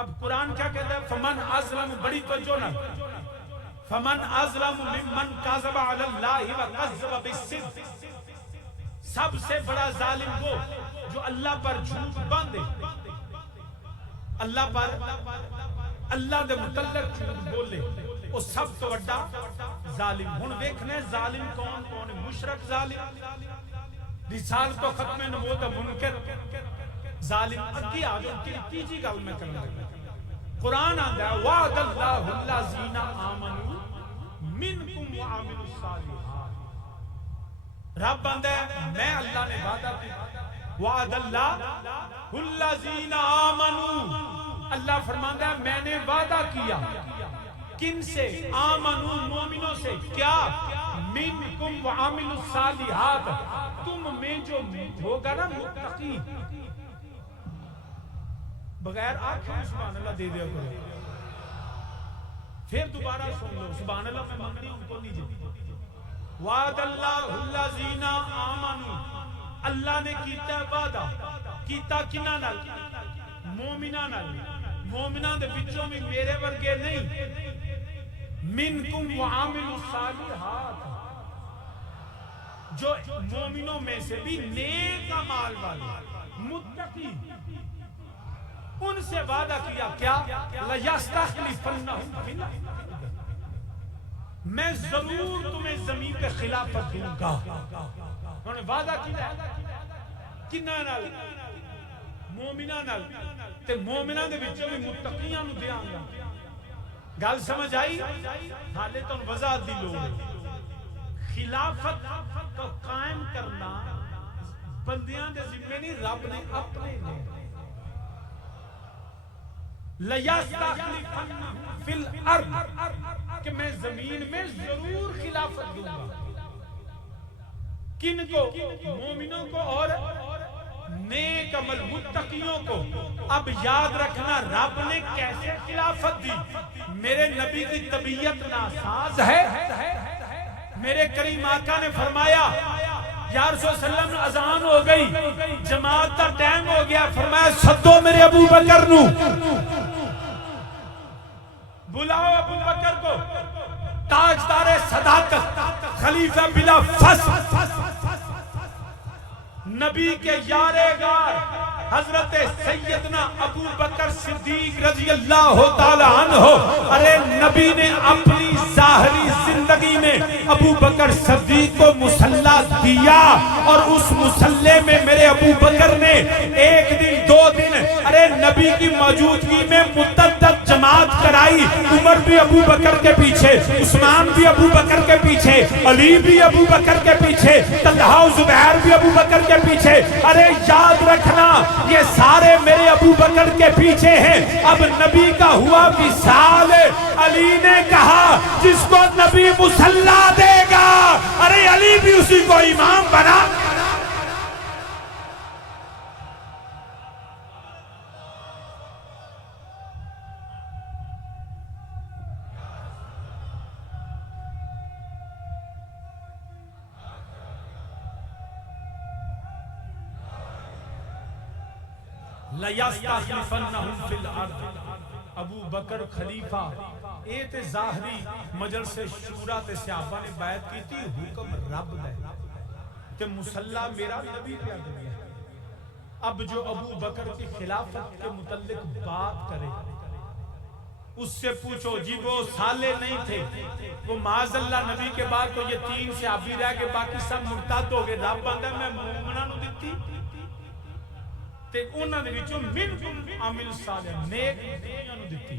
اب قرآن کیا کہتا ہے؟ فمن ازلم, بڑی توجہ نہ, فمن ازلم ممن کذب علی اللہ وکذب بالصدق. سب سے بڑا ظالم وہ جو اللہ پر جھوٹ باندھے, اللہ پر اللہ دے متعلق جھوٹ بولے, وہ سب تو بڑا ظالم. ہن دیکھنے ظالم کون کون ہے. مشرک ظالم, رسالت تو ختم نبوت منکر ظالم. اگے آ جاؤ تیجی گل میں کرنا لگا. قرآن آندا ہے وعد اللہ الذین آمنوا منکم وعملوا الصالحات. رب آندا ہے میں اللہ نے وعدہ کیا. وعد اللہ الذین آمنوا, اللہ فرماندا ہے میں نے وعدہ کیا کن سے؟ آمنو, مومنوں سے. کیا؟ منکم وعملوا الصالحات, تم میں جو ہوگا نا متقی. بغیر آنکھیں سبحان اللہ دے دیا کرو. پھر دوبارہ سن لو سبحان اللہ میں منگنی ان کو نہیں دیتی. وعد اللہ الذین آمنوا, اللہ نے کیتا وعدہ. کیتا کنہ نال؟ مومنہ نال. مومنہ دے وچوں بھی میرے ورگے نہیں. منکم وعاملوا الصالحات, جو مومنوں میں سے بھی نیک اعمال والے متقی, ان سے وعدہ کیا کیا؟ لَيَسْتَخْلِفَنَّهُمْ فِي الْأَرْضِ, میں ضرور تمہیں زمین پہ خلافت دوں گا. انہوں نے وعدہ کیا کنہ نال؟ مومنہ نال. تے مومنہ دے وچوں بھی متقیاں نو دیاں گا. گل سمجھ آئی؟ حالے تو وضاحت دی لوڑ ہے. خلافت کو قائم کرنا بندیاں دے ذمہ نہیں, رب نے اپنے نے. لَيَسْتَخْلِفَنَّهُمْ فِي الْأَرْضِ, کہ میں زمین میں ضرور خلافت دوں گا. کن کو؟ مومنوں کو اور نیک عمل متقیوں کو. اب یاد رکھنا رب نے کیسے خلافت دی. میرے نبی کی طبیعت ناساز ہے. میرے کریم آقا نے فرمایا یا رسول اللہ علیہ وسلم اذان ہو گئی, جماعت کا ٹائم ہو گیا. فرمایا سدو میرے ابو بکر نو, بلاؤ ابو بکر کو, تاجدار صداقت, خلیفہ بلا فصل, نبی کے یارے گار حضرت سیدنا ابو بکر صدیق رضی اللہ تعالی عنہ. ارے نبی نے اپنی ظاہری زندگی میں ابو بکر صدیق کو مصلی دیا, اور اس مصلی میں میرے ابو بکر نے 1 دن 2 دن ارے نبی کی موجودگی میں متعدد جماعت کرائی. عمر بھی ابو بکر کے پیچھے, عثمان بھی ابو بکر کے پیچھے, علی بھی ابو بکر کے پیچھے, طلحہ و زبیر بھی ابو بکر کے پیچھے. ارے یاد رکھنا یہ سارے میرے ابو بکر کے پیچھے ہیں. اب نبی کا ہوا وصال, علی نے کہا جس کو نبی مصلی دے گا, ارے علی بھی اسی کو امام بنا. لَيَسْتَخْلِفَنَّهُمْ فِي الْأَرْضِ, ابو بکر خلیفہ. اے تے ظاہری مجلس شورا تے صحابہ نے بیعت کی تھی, حکم رب دے تے مصلی میرا نبی پہ دیا. اب جو ابو بکر کی خلافت کے متعلق بات کرے اس سے پوچھو جی وہ سالے نہیں تھے, وہ معاذ اللہ نبی کے بعد تو یہ 3 صحابی رہ کے باقی سب مرتد ہو گئے. رب آندا میں مومناں نو دتی تے انہاں دے وچوں منکم عامل صالح نیک نو دتی.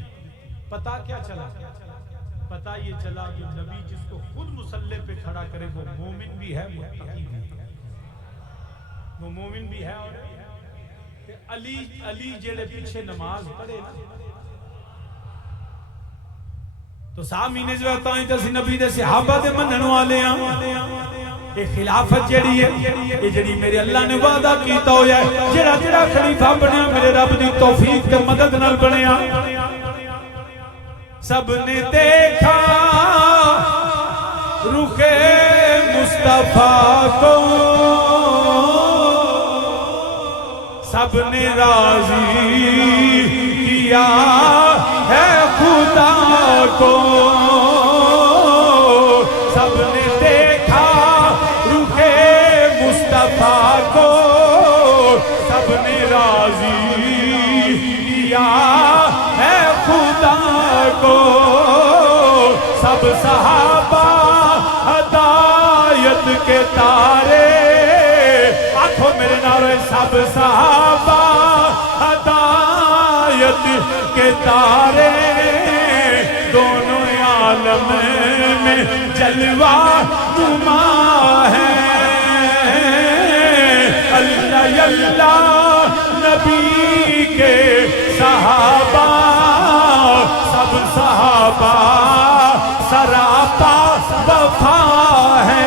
پتہ کیا چلا؟ پتہ یہ چلا کہ نبی جس کو خود مصلی پہ کھڑا کرے وہ مومن بھی ہے متقی بھی ہے، وہ مومن بھی ہے اور علی جڑے پیچھے نماز پڑھے نا تو سامنے جو تائیں تے نبی دے صحابہ دے منن والے ہاں یہ خلافت جڑی ہے یہ جڑی میرے اللہ نے وعدہ کیتا ہویا ہے جڑا جڑا خلیفہ بنیا میرے رب دی توفیق تے مدد نال بنیا سب نے دیکھا رخ مصطفیٰ کو سب نے راضی کیا ہے خدا کو سب نے دیکھا رخ مصطفیٰ کو سب نے راضی کیا ہے خدا کو سب صحابہ ہدایت کے تارے آنکھوں میرے نعرے سب صحابہ ہدایت کے تارے دونوں عالم میں جلوہ نما ہے اللہ اللہ نبی کے صحابہ سب صحابہ سراپا وفا ہے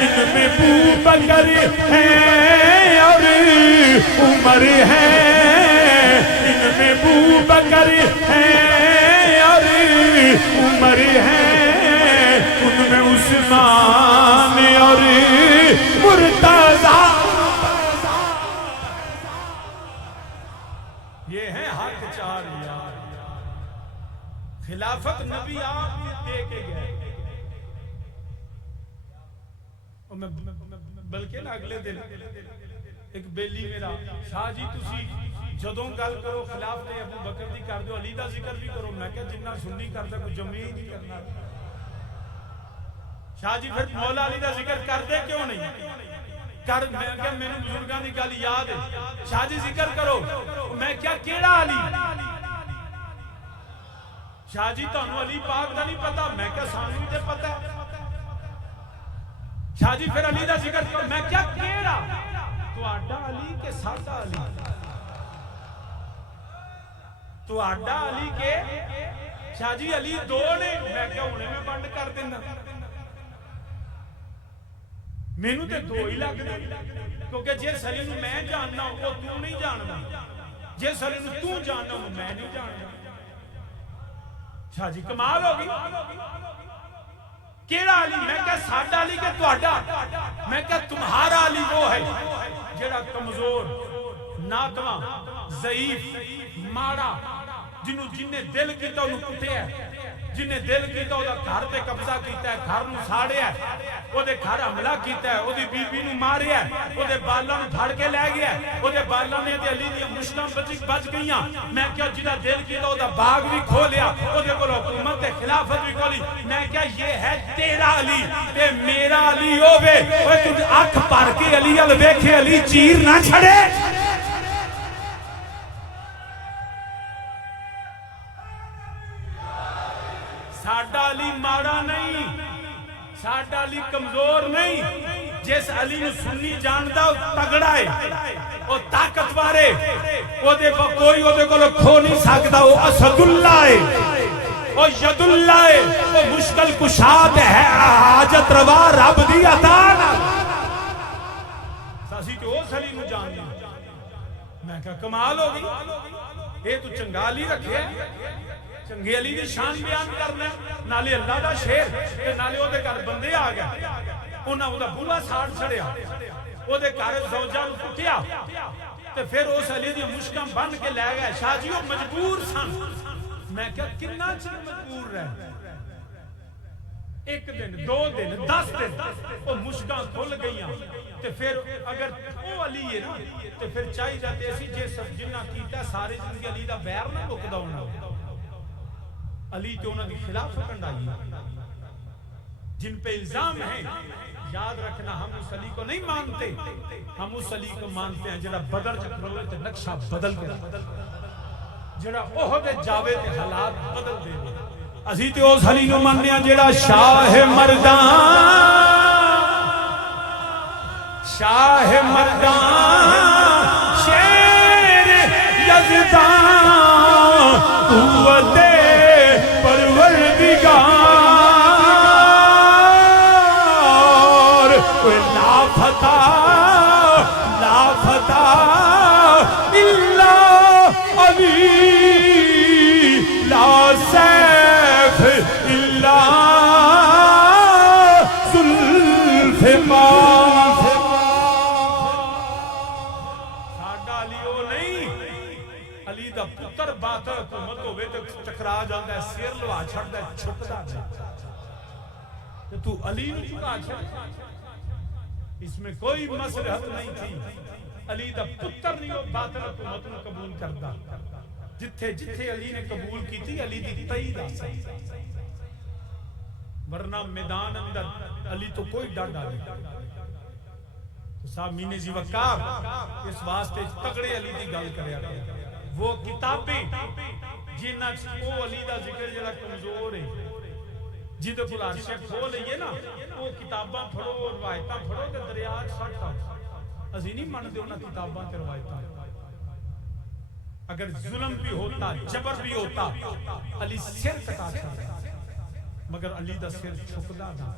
ان میں ابوبکر ہے اور عمر ہے ان میں ابوبکر ہے اور عمر ہے ان میں عثمان اور مرتضی یہ ہے حق چار یار خلافت نبی آپ دے کے گئے بلکہ نا اگلے دن ایک بیلی میرا شاہ جی تسی جدوں گل کرو خلافت ابو بکر دی کر دو علی دا ذکر بھی کرو میں کہ جنہ سنی کرتا کوئی جمعی نہیں کرنا شاہ جی پھر مولا علی دا ذکر کر دے کیوں نہیں کر میں کہ میں نے بزرگاں دی گل یاد ہے شاہ جی ذکر کرو میں کیا کیڑا علی شاہ جی تانوں علی پاک دا نہیں پتا میں کیا سانوں تے پتا ہے شاہ جی پھر علی دا ذکر کرو میں کیا کیڑا تہاڈا علی کے ساڈا علی تہاڈا علی کے شاہ جی علی دو نے میں کیا ہونے میں بند کر دینا مینوں تے دو ہی لگ دے کیونکہ جس علی نوں میں جاننا وہ تو نہیں جاننا جس علی نوں تو جاننا وہ میں نہیں جاننا شاہ جی کمال ہوگی کیڑا علی میں کہا ساڈا علی کہ تہاڈا میں کہا تمہارا علی وہ ہے جڑا کمزور ناتواں ضعیف ماڑا جنوں جن دل کیتا انہوں کٹیا ہے جن دل کیتا وہ گھر تے قبضہ کیتا ہے گھر نوں ساڑیا ہے وہ دے گھر حملہ کیتا ہے وہ دی بی بی نوں ماریا ہے وہ دے بالاں نوں پھڑ کے لے گیا ہے وہ دے بالاں نے تے علی دی مشکاں بچ گئیاں میں کیا جدا دل کیتا وہ دا باغ بھی کھو لیا وہ دے کول حکومت تے خلافت بھی کھولی میں کیا یہ ہے تیرا علی تے میرا علی ہووے اوے تو اکھ بھر کے علی ال ویکھے علی چیر نہ چھڑے ساڈا علی ماڑا نہیں ساڈا علی کمزور نہیں جس علی نے سنی جاندا وہ تگڑا ہے وہ طاقتور ہے وہ دے کوئی وہ دے کول کھو نہیں سکدا وہ اسد اللہ ہے وہ ید اللہ ہے وہ مشکل کشاد ہے حاجت روا رب دی عطا ساسی تے اس علی نو جاندا میں کہا کمال ہو گئی اے تو چنگا علی رکھے چنگے علی دی شان بیان کرنا نالے اللہ دا شیر تے نالے او دے گھر بندے آ گئے انہاں او دا بولا ساڑ چھڑیا او دے گھر زوجہ نوں کٹیا تے پھر اس علی دی مشکاں بن کے لے گئے شاہ جی او مجبور سن میں کہا کتنا چر مجبور رہے ایک دن دو دن 10 دن او مشکاں کھل گئیاں تے پھر اگر او علی ہے نا تے پھر چاہی جاتے اسی جے سب جنہ کیتا سارے زندگی علی دا بیر نہ مکدا ہونا علی تو انہوں نے خلاف کنڈائی جن پہ الزام ہے یاد رکھنا ہم اس علی کو نہیں مانتے ہم اس علی کو مانتے ہیں جڑا بدر چکروے تے نقشہ بدل کے جڑا احد جاوے تے حالات بدل دے اسی تے اس علی نو مننے ہاں جیڑا شاہ مردان شیر یزدان قوت پروردگار لافتہ الا علی لا سیف الا ذوالفقار ساڈا علی او نہیں علی دا پتر باطل حکومت ہوے تے ٹکرا جاندا ہے سر لوا چھڑدا ہے چھکدا نہیں تے تو علی نوں جھکا چھڑ اس میں کوئی مصلحت نہیں تھی علی دا پتر نہیں وہ باطل حکومت نوں قبول کردا جتھے جتھے علی نے قبول کیتی علی دی تائید آسی ورنہ میدان اندر علی تو کوئی ڈر نہیں تو صاحب مینے زی وقار اس واسطے تگڑے علی دی گل کریا وہ کتابیں جنہ او علی دا ذکر جڑا کمزور ہے جدے کول عرش کھول لئیے نا وہ کتاباں پڑھو روایتاں پڑھو تے دریا سٹ اسی نہیں مندے انہاں کتاباں تے روایتاں اگر ظلم بھی ہوتا جبر بھی ہوتا علی سر کٹا چھڑتا مگر علی دا سر چھکدا نہ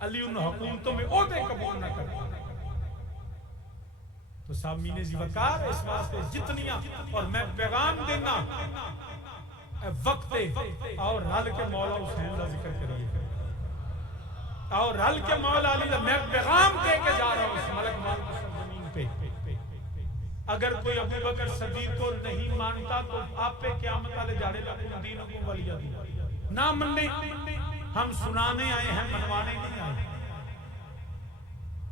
علی ان حکومتوں میں عہدے قبول نہ کرتا تو سامعین زی وقار اس واسطے جتنیاں اور میں پیغام دینا وقت اور رل کے مولا حسین کا ذکر کریے اور رل کے مولا علی دا میں پیغام دے کے جا رہا ہوں اس ملک مال زمین پہ اگر کوئی ابو بکر صدیق کو نہیں مانتا تو آپ پہ قیامت والے جاڑے لکھوں دین کو ولی نہ مننے ہم سنانے آئے ہیں منوانے نہیں آئے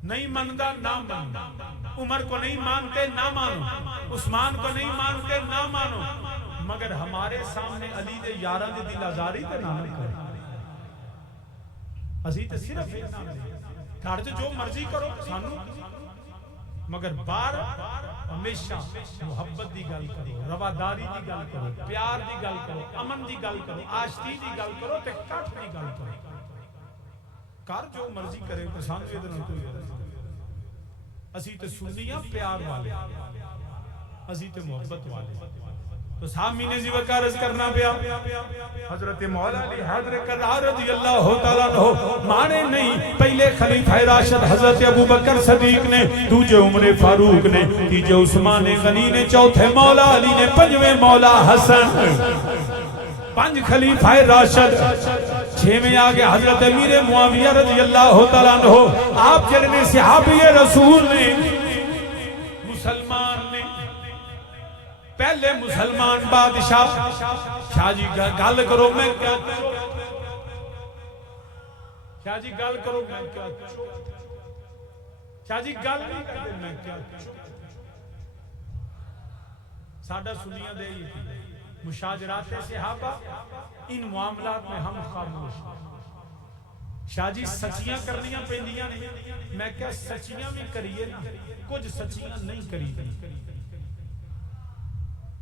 نہیں مانتا نہ مانو عمر کو نہیں مانتے نہ مانو عثمان کو نہیں مانتے نہ مانو مگر ہمارے سامنے علی دے یاراں دی دل آزاری تے نہ کرے اسی تے صرف گھر جو مرضی کرو سانو مگر بار ہمیشہ محبت دی گل کرو رواداری دی گل کرو پیار دی گل کرو امن دی گل کرو آشتی دی گل کرو تے کٹ دی گل کرو کر جو مرضی کرے تے سانو ادھر نہ کوئی اسی تے سنیاں پیار والے اسی تے محبت والے تو سامعین زی وقار عرض کرنا پیا حضرت مولا علی حیدر کرار رضی اللہ تعالیٰ عنہ مانے نہیں پہلے خلیفہ راشد حضرت ابوبکر صدیق نے دوجے عمر فاروق نے تیجے عثمان غنی نے چوتھے مولا علی نے پنجویں مولا حسن پنج خلیفہ راشد چھویں آگے حضرت امیر معاویہ رضی اللہ تعالیٰ عنہ آپ جنہیں صحابی رسول نے مسلمان نے پہلے مسلمان بادشاہ شاہ جی گل کرو میں کیا شاہ جی گل کرو میں کیا شاہ جی گل نہیں کرتے میں کیا سادہ سنیاں دے مشاجرات صحابہ ان معاملات میں ہم خاموش شاہ جی سچیاں کرنیاں پہنیاں نہیں میں کیا سچیاں بھی کریے نا کچھ سچیاں نہیں کری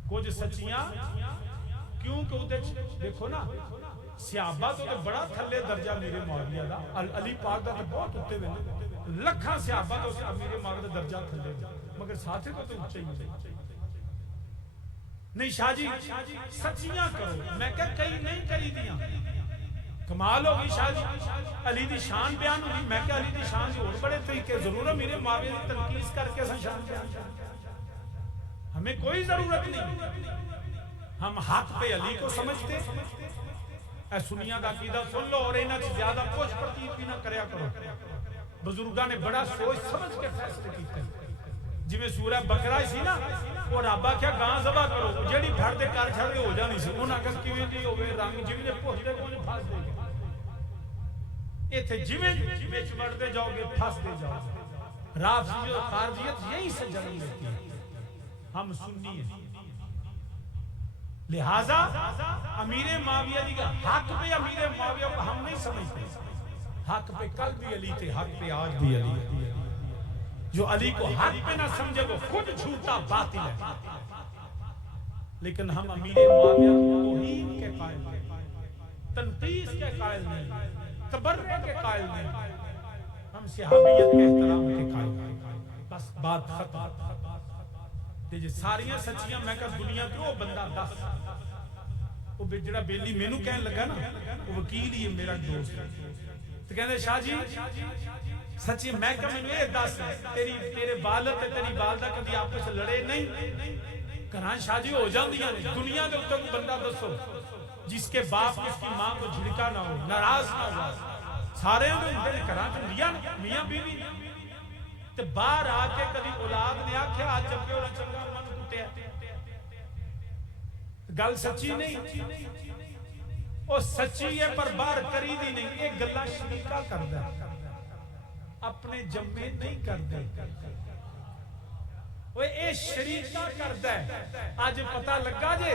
کچھ سچیاں کیونکہ دیکھو نا صحابہ تو بڑا تھلے درجہ میرے معاویہ دا علی پاک دا بہت اتے ہوئے لکھاں صحابہ تو میرے معاویہ دا درجہ تھلے مگر ساتھے تو اچھا ہی نہیں شاہ جی سچیاں کرو میں کہا کئی نہیں کری دیاں کمال ہوگی شاہ جی علی دی شان بیان ہوگی میں کہا علی دی شان دی اور بڑے طریقے ضرور ہے میرے معاویہ دی تنقیص کر کے شان بیان ہمیں کوئی ضرورت نہیں ہم حق پہ علی کو سمجھتے اے سنیاں دا عقیدہ سن لو اور انہاں سے زیادہ پوچھ پرتیت بھی نہ کریا کرو بزرگاں نے بڑا سوچ سمجھ کے فیصلے کیتے جی میں سورہ بقرہ سی نا اور رابا کیا گاں ذبح کرو جیڑی پھڑ دے کار چھڑ دے ہو جانی سی انہاں کہ کیویں دی ہوے رنگ جی نے پوچھ دے کوئی پھاس دے ایتھے جویں وچ وڑدے جاؤ گے پھاس دے جاؤ رافضی اور خارجیت یہی سے جنم لیتی ہے ہم سنی ہیں لہذا امیر معاویہ دی کا حق پہ امیر معاویہ کو ہم نہیں سمجھتے حق پہ کل بھی علی تھے حق پہ آج بھی علی ہے جو علی کو حق پہ نہ سمجھے وہ خود جھوٹا باطل ہے لیکن ہم امیر معاویہ توحید کے قائل ہیں تنقیص کے قائل نہیں، تبرع کے قائل نہیں، ہم صحابیت کے احترام کے قائل نہیں. بس بات ختم. تے جے ساریاں سچیاں میں کہ دنیا تے او بندہ دس، وہ جڑا بیلی مینوں کہن لگا نا وہ وکیل ہی ہے میرا دوست، تے کہندے شاہ جی سچی میں کہ مینوں اے دس تیرے والد تے تیری والدہ کبھی آپس لڑے نہیں؟ کہاں شاہ جی ہو جاندیاں نے. دنیا دے اوپر بندہ دسو جس کے باپ اس کی ماں کو جھڑکا نہ ہو، ناراض نہ ہو. سارے اندر کراں تے میاں بیوی تے باہر آ کے کبھی اولاد نے آکھیا آج جب کہ اور چنگا من کٹیا گل سچی نہیں، او سچی ہے پر باہر کری دی نہیں. ایک گلا شریکہ کردا اپنے جمے نہیں کردا. اوے اے شریکہ کردا ہے. اج پتہ لگا جے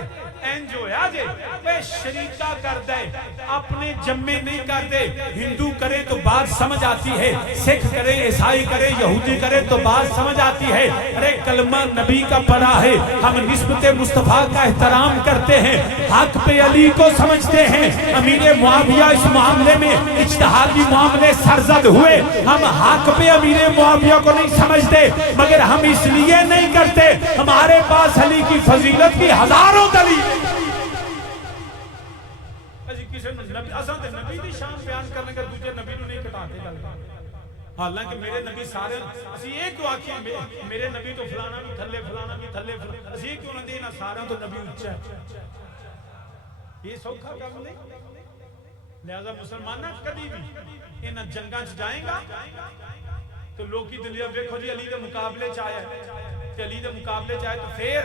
انج ہویا جے اے شریکہ کردا ہے اپنے جمے نہیں کردے. ہندو کرے تو بات سمجھ آتی ہے، سکھ کرے، عیسائی کرے، یہودی کرے تو بات سمجھ آتی ہے. ارے کلمہ نبی کا پڑھا ہے، ہم نسبت مصطفیٰ کا احترام کرتے ہیں، حق پہ علی کو سمجھتے ہیں. امیر معاویہ اس معاملے میں اجتہادی معاملے سرزد ہوئے، ہم حق پہ امیر معاویہ کو نہیں سمجھتے مگر ہم اس لیے نہیں کرتے ہمارے پاس علی کی فضیلت کی ہزاروں دلیل. نبی دی شان بیان کرنے کا دوسرے نبی نو نہیں کٹاتے گل. حالانکہ میرے نبی سارے اسی یہ کیوں آکھیں میرے نبی تو فلانا بھی تھلے فلانا بھی تھلے فلانا اسی کیوں نہ دینا سارے تو نبی اچھا ہے. یہ سوکھا کام نہیں. لہذا مسلمانہ کبھی بھی ان جنگاں جائیں گا تو لوگ کی دلیہ دیکھو جی علی دے مقابلے چاہے کہ علی دے مقابلے چاہے تو پھر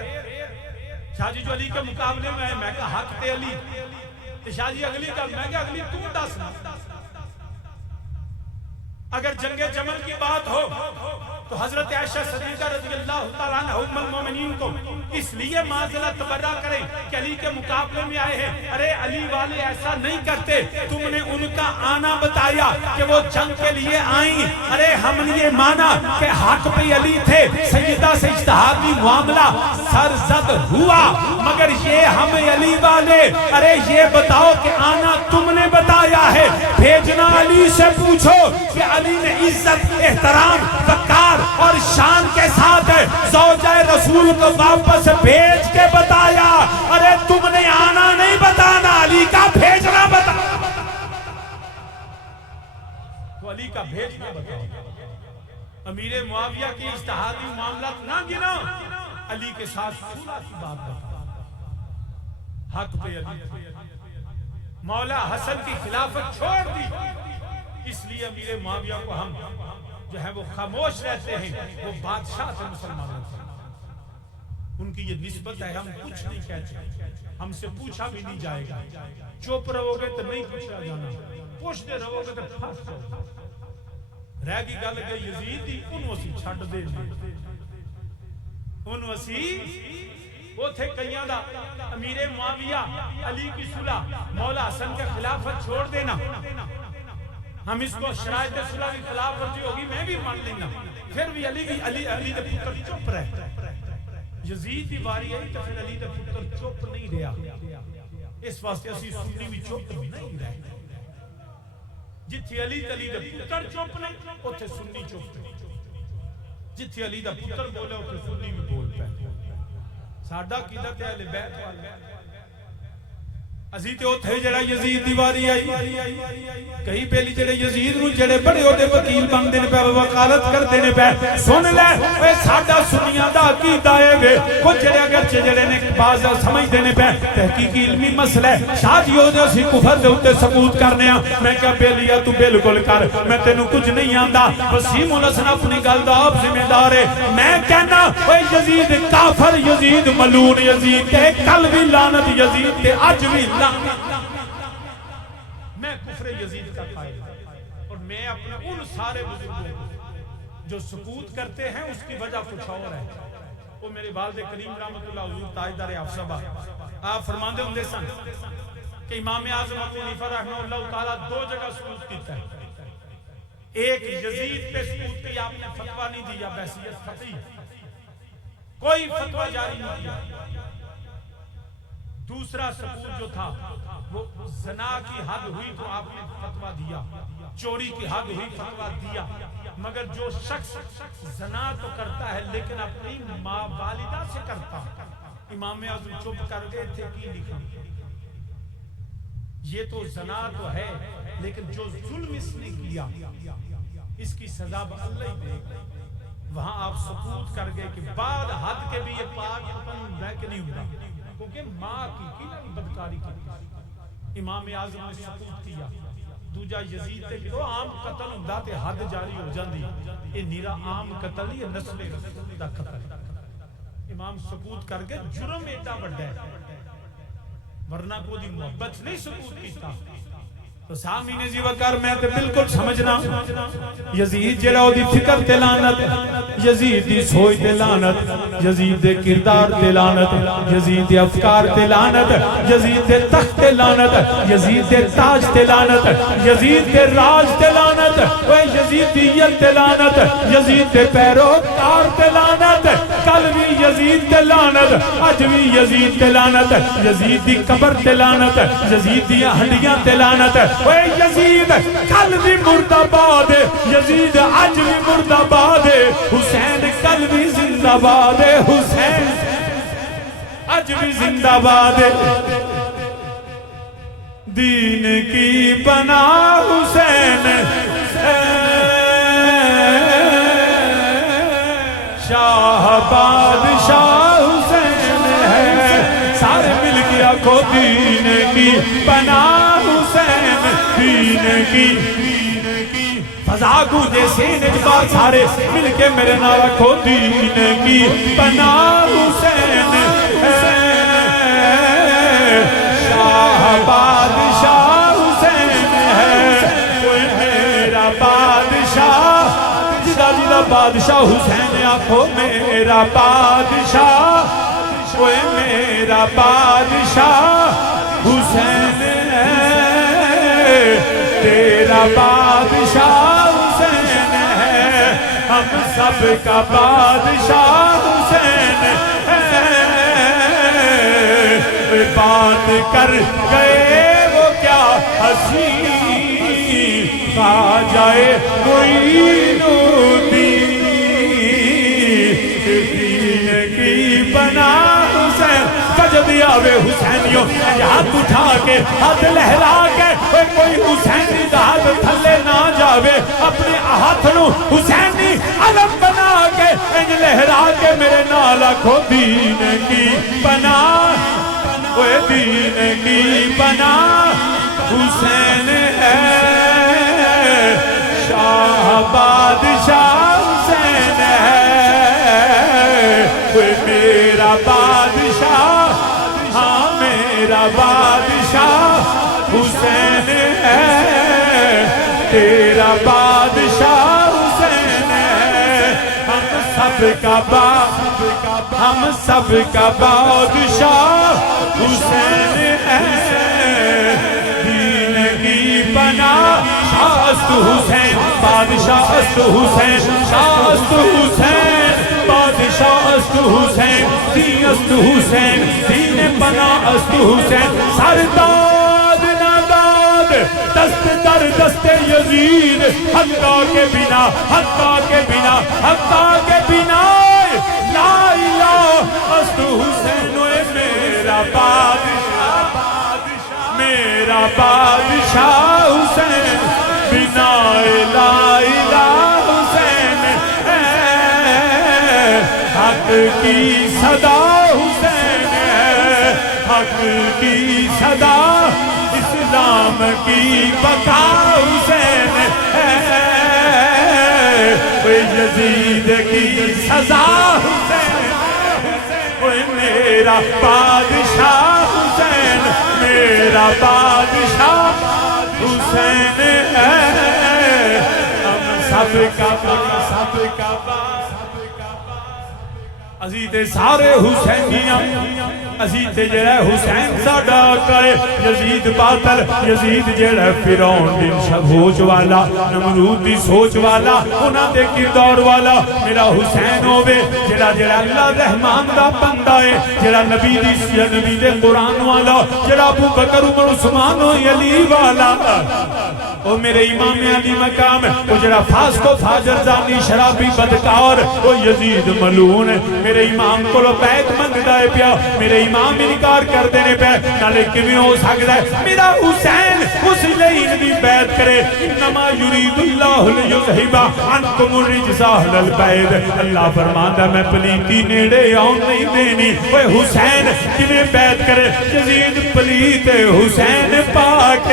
شاہ جی جو علی کے مقابلے میں ہے میں کہا حق تے علی تو شاہ جی اگلی کہا میں کہا اگلی تو دس. اگر جنگ جمل کی بات ہو تو حضرت عائشہ صدیقہ رضی اللہ تعالیٰ عنہ ام المومنین کو اس لیے معذرہ تبرہ کریں کہ علی کے مقابلے میں آئے ہیں. ارے علی والے ایسا نہیں کرتے، تم نے ان کا آنا بتایا کہ وہ جنگ کے لیے آئیں. ارے ہم نے یہ مانا کہ حق پہ علی تھے، سیدہ سے اجتہادی معاملہ سرزد ہوا مگر یہ ہم علی والے ارے یہ بتاؤ کہ آنا تم نے بتایا ہے، بھیجنا علی سے پوچھو کہ علی نے عزت احترام وقار اور شان کے ساتھ زوجہ رسول کو واپس بھیج کے بتایا. ارے تم نے آنا نہیں بتانا، علی کا بھیجنا بتا. تو علی کا بھیجنا بتاؤ. امیر معاویہ کی اجتہادی معاملات نہ گنا، علی کے ساتھ صلح کی بات بتا. حق پہ علی مولا حسن کی خلافت چھوڑ دی، اس لیے امیر معاویہ کو ہم جو ہے وہ خاموش رہتے ہیں. وہ بادشاہ سے مسلمانوں سے ان کی یہ نسبت ہے، ہم کچھ نہیں کہتے، ہم سے پوچھا بھی نہیں جائے گا. چپ رہو گے تو نہیں پوچھا جانا، پوچھتے رہو گے تو پھنس جاؤ. رہ گی گل کہ یزید دی انہوں سے چھڑ دے انہوں سے وہ تھے کئیاں دا امیر معاویہ علی کی صلح مولا حسن کے خلافت چھوڑ دینا. ہم اس کو شرائط صلح کی خلاف ورزی ہوگی میں بھی مان لینا، پھر بھی علی دے پتر چپ رہے. یزید دی باری آئی تو پھر علی دے پتر چپ نہیں رہا. اس واسطے اسی سنی بھی چپ نہیں رہے. جتھے علی دے پتر چپ نہیں اوتھے سنی چپ نہیں. جتھے علی دا پتر بولے اوتھے سنی بھی بول پے. ساڈا قیدت ہے اہل بیت والا اسی تے اوتھے جڑا یزید دی واری آئی کئی پہلی جڑے یزید نو جڑے بڑے اودے وکیل بندے نے پے وکالت کردے نے پے. سن لے اے ساڈا سنیاں دا عقیدہ اے وے کچھ جڑے اگر جڑے نے باز سمجھدے نے پے تحقیقی علمی مسئلہ ہے. شاہ جی اودے اسی کفر دے اوتے ثبوت کرنے ہاں. میں کہا بیلیا تو بالکل کر، میں تینوں کچھ نہیں آندا. وسیم الحسن اپنی گل دا آپ ذمہ دار ہے. میں کہنا اے یزید کافر، یزید ملعون، یزید تے کل بھی لعنت، یزید تے اج بھی میں کفر یزید کا قائل اور میں اپنے ان سارے بزرگوں جو سکوت کرتے ہیں اس کی وجہ کچھ اور ہے. وہ میرے والد کریم رحمت اللہ حضور تاجدار افسبا آپ فرماندے ہوندے سن کہ امام اعظم ابو حنیفہ رحمہ اللہ تعالی دو جگہ سکوت کیتا ہے. ایک یزید پہ سکوت کیا، آپ نے فتویٰ نہیں دیا بحثیت فقیہ، کوئی فتویٰ جاری نہیں کیا. دوسرا سکوت جو تھا وہ زنا کی حد ہوئی تو آپ نے فتویٰ دیا، چوری کی حد ہوئی فتویٰ دیا، مگر جو شخص زنا تو کرتا ہے لیکن اپنی ماں والدہ سے کرتا، امام اعظم چپ کر گئے تھے کی لکھا، یہ تو زنا تو ہے لیکن جو ظلم اس نے کیا اس کی سزا اللہ ہی دے گا۔ وہاں آپ سکوت کر گئے کہ بعد حد کے بھی یہ پاک پن ہوں کہ نہیں ہوں، کیونکہ ماں کی نا بدکاری کی۔ امام اعظم نے سکوت کیا۔ دوجا یزید تے کہ عام قتل ہوندا تے حد جاری ہو جاندی، یہ نیرا عام قتل نہیں، یہ نسل رسول دا قتل۔ امام سکوت کر کے جرم ایڈا بڑا ہے، ورنہ کو دی محبت نہیں سکوت کیتا۔ تو سامین جی وقار میں تے بالکل سمجھنا یزید جڑا او دی فکر تے لعنت، یزید دی سوچ تے لعنت، یزید دے کردار تے لعنت، یزید دے افکار تے لعنت، یزید دے تخت تے لعنت، یزید دے تاج تے لعنت، یزید دے راج تے لعنت، اوے یزیدیت تے لعنت، یزید دے پیروکار تے لعنت، کل بھی یزید تے لعنت، اج بھی یزید تے لعنت، یزید دی قبر تے لعنت، یزید دی ہڈیاں تے لعنت، اوے یزید کل بھی مرد آباد ہے، یزید آج بھی مرد آباد ہے، حسین کل بھی زندہ باد ہے، حسین آج بھی زندہ باد ہے۔ دین کی پناہ حسین شاہ بادشاہ حسین ہے، سارے مل گیا کو دین کی پناہ حسین، دین کی فضا گوجے سینے جبار سارے مل کے میرے نام رکھو، دین کی پناہ حسین ہے، شاہ بادشاہ حسین ہے، کوئی میرا بادشاہ، جدا جدا بادشاہ حسین آنکھو میرا بادشاہ، کوئی میرا بادشاہ حسین ہے، تیرا بادشاہ حسین ہے، ہم سب کا بادشاہ حسین ہے، بات کر گئے وہ کیا ہنسی، کھا جائے کوئی نودی، دین کی بنا حسین سجد آوے حسینیوں، ہاتھ اٹھا کے ہاتھ لہرا کے، کوئی حسینی داد تھلے نہ جاوے، اپنے ہاتھ نو حسینی علم بنا کے انج لہرا کے میرے نالا کو، دین کی پناہ، وہ دین کی پناہ حسین ہے، شاہ بادشاہ حسین ہے، وہ میرا بادشاہ، ہاں میرا بادشاہ حسین ہے، تیرا بادشاہ حسین ہے، ہم سب کا ہم سب کا بادشاہ حسین ہے، دین کی پناہ شاہ است حسین، بادشاہ است حسین، شاہ است حسین، بادشاہ است حسین، دین است حسین، دین پناہ است حسین، سرداد ناداد دست در دست یزید، حقا کے بنا، حقا کے بنا، حقا کے بنا، لا الہ است حسین، میرا بادشاہ، میرا بادشاہ حسین، بنا لا الہ حسین ہے، حق کی صدا حسین ہے، حق کی صدا، اسلام کی بقا حسین ہے، یزید کی سزا حسین، میرا بادشاہ حسین، میرا بادشاہ حسین ہے، ہم سب کا عزیز سارے حسینیاں اسی تے جڑا حسین ساڈا آقا ہے یزید باطل یزید جڑا فرعون دی سوچ والا نمرود دی سوچ والا انہاں دے کردار والا میرا حسین ہوے جڑا اللہ رحمان دا بندہ ہے جڑا نبی دے قرآن والا جڑا ابو بکر عمر عثمان و علی والا او میرے امام علی مقام ہے او جڑا فاسق و فاجر زانی شرابی بدکار او یزید ملعون ہے میرے امام کو بیعت منگدا ہے پیا میرے امام انکار کر دینے پہ نالے کیویں ہو سکدا ہے میرا حسین اس لیے ان دی بیعت کرے انما یرید اللہ لیذھب عنکم الرجس اہل البیت اللہ فرماندا میں پلیتی نیڑے آن نہیں دینی اوے حسین کیویں بیعت کرے یزید پلیت حسین پاک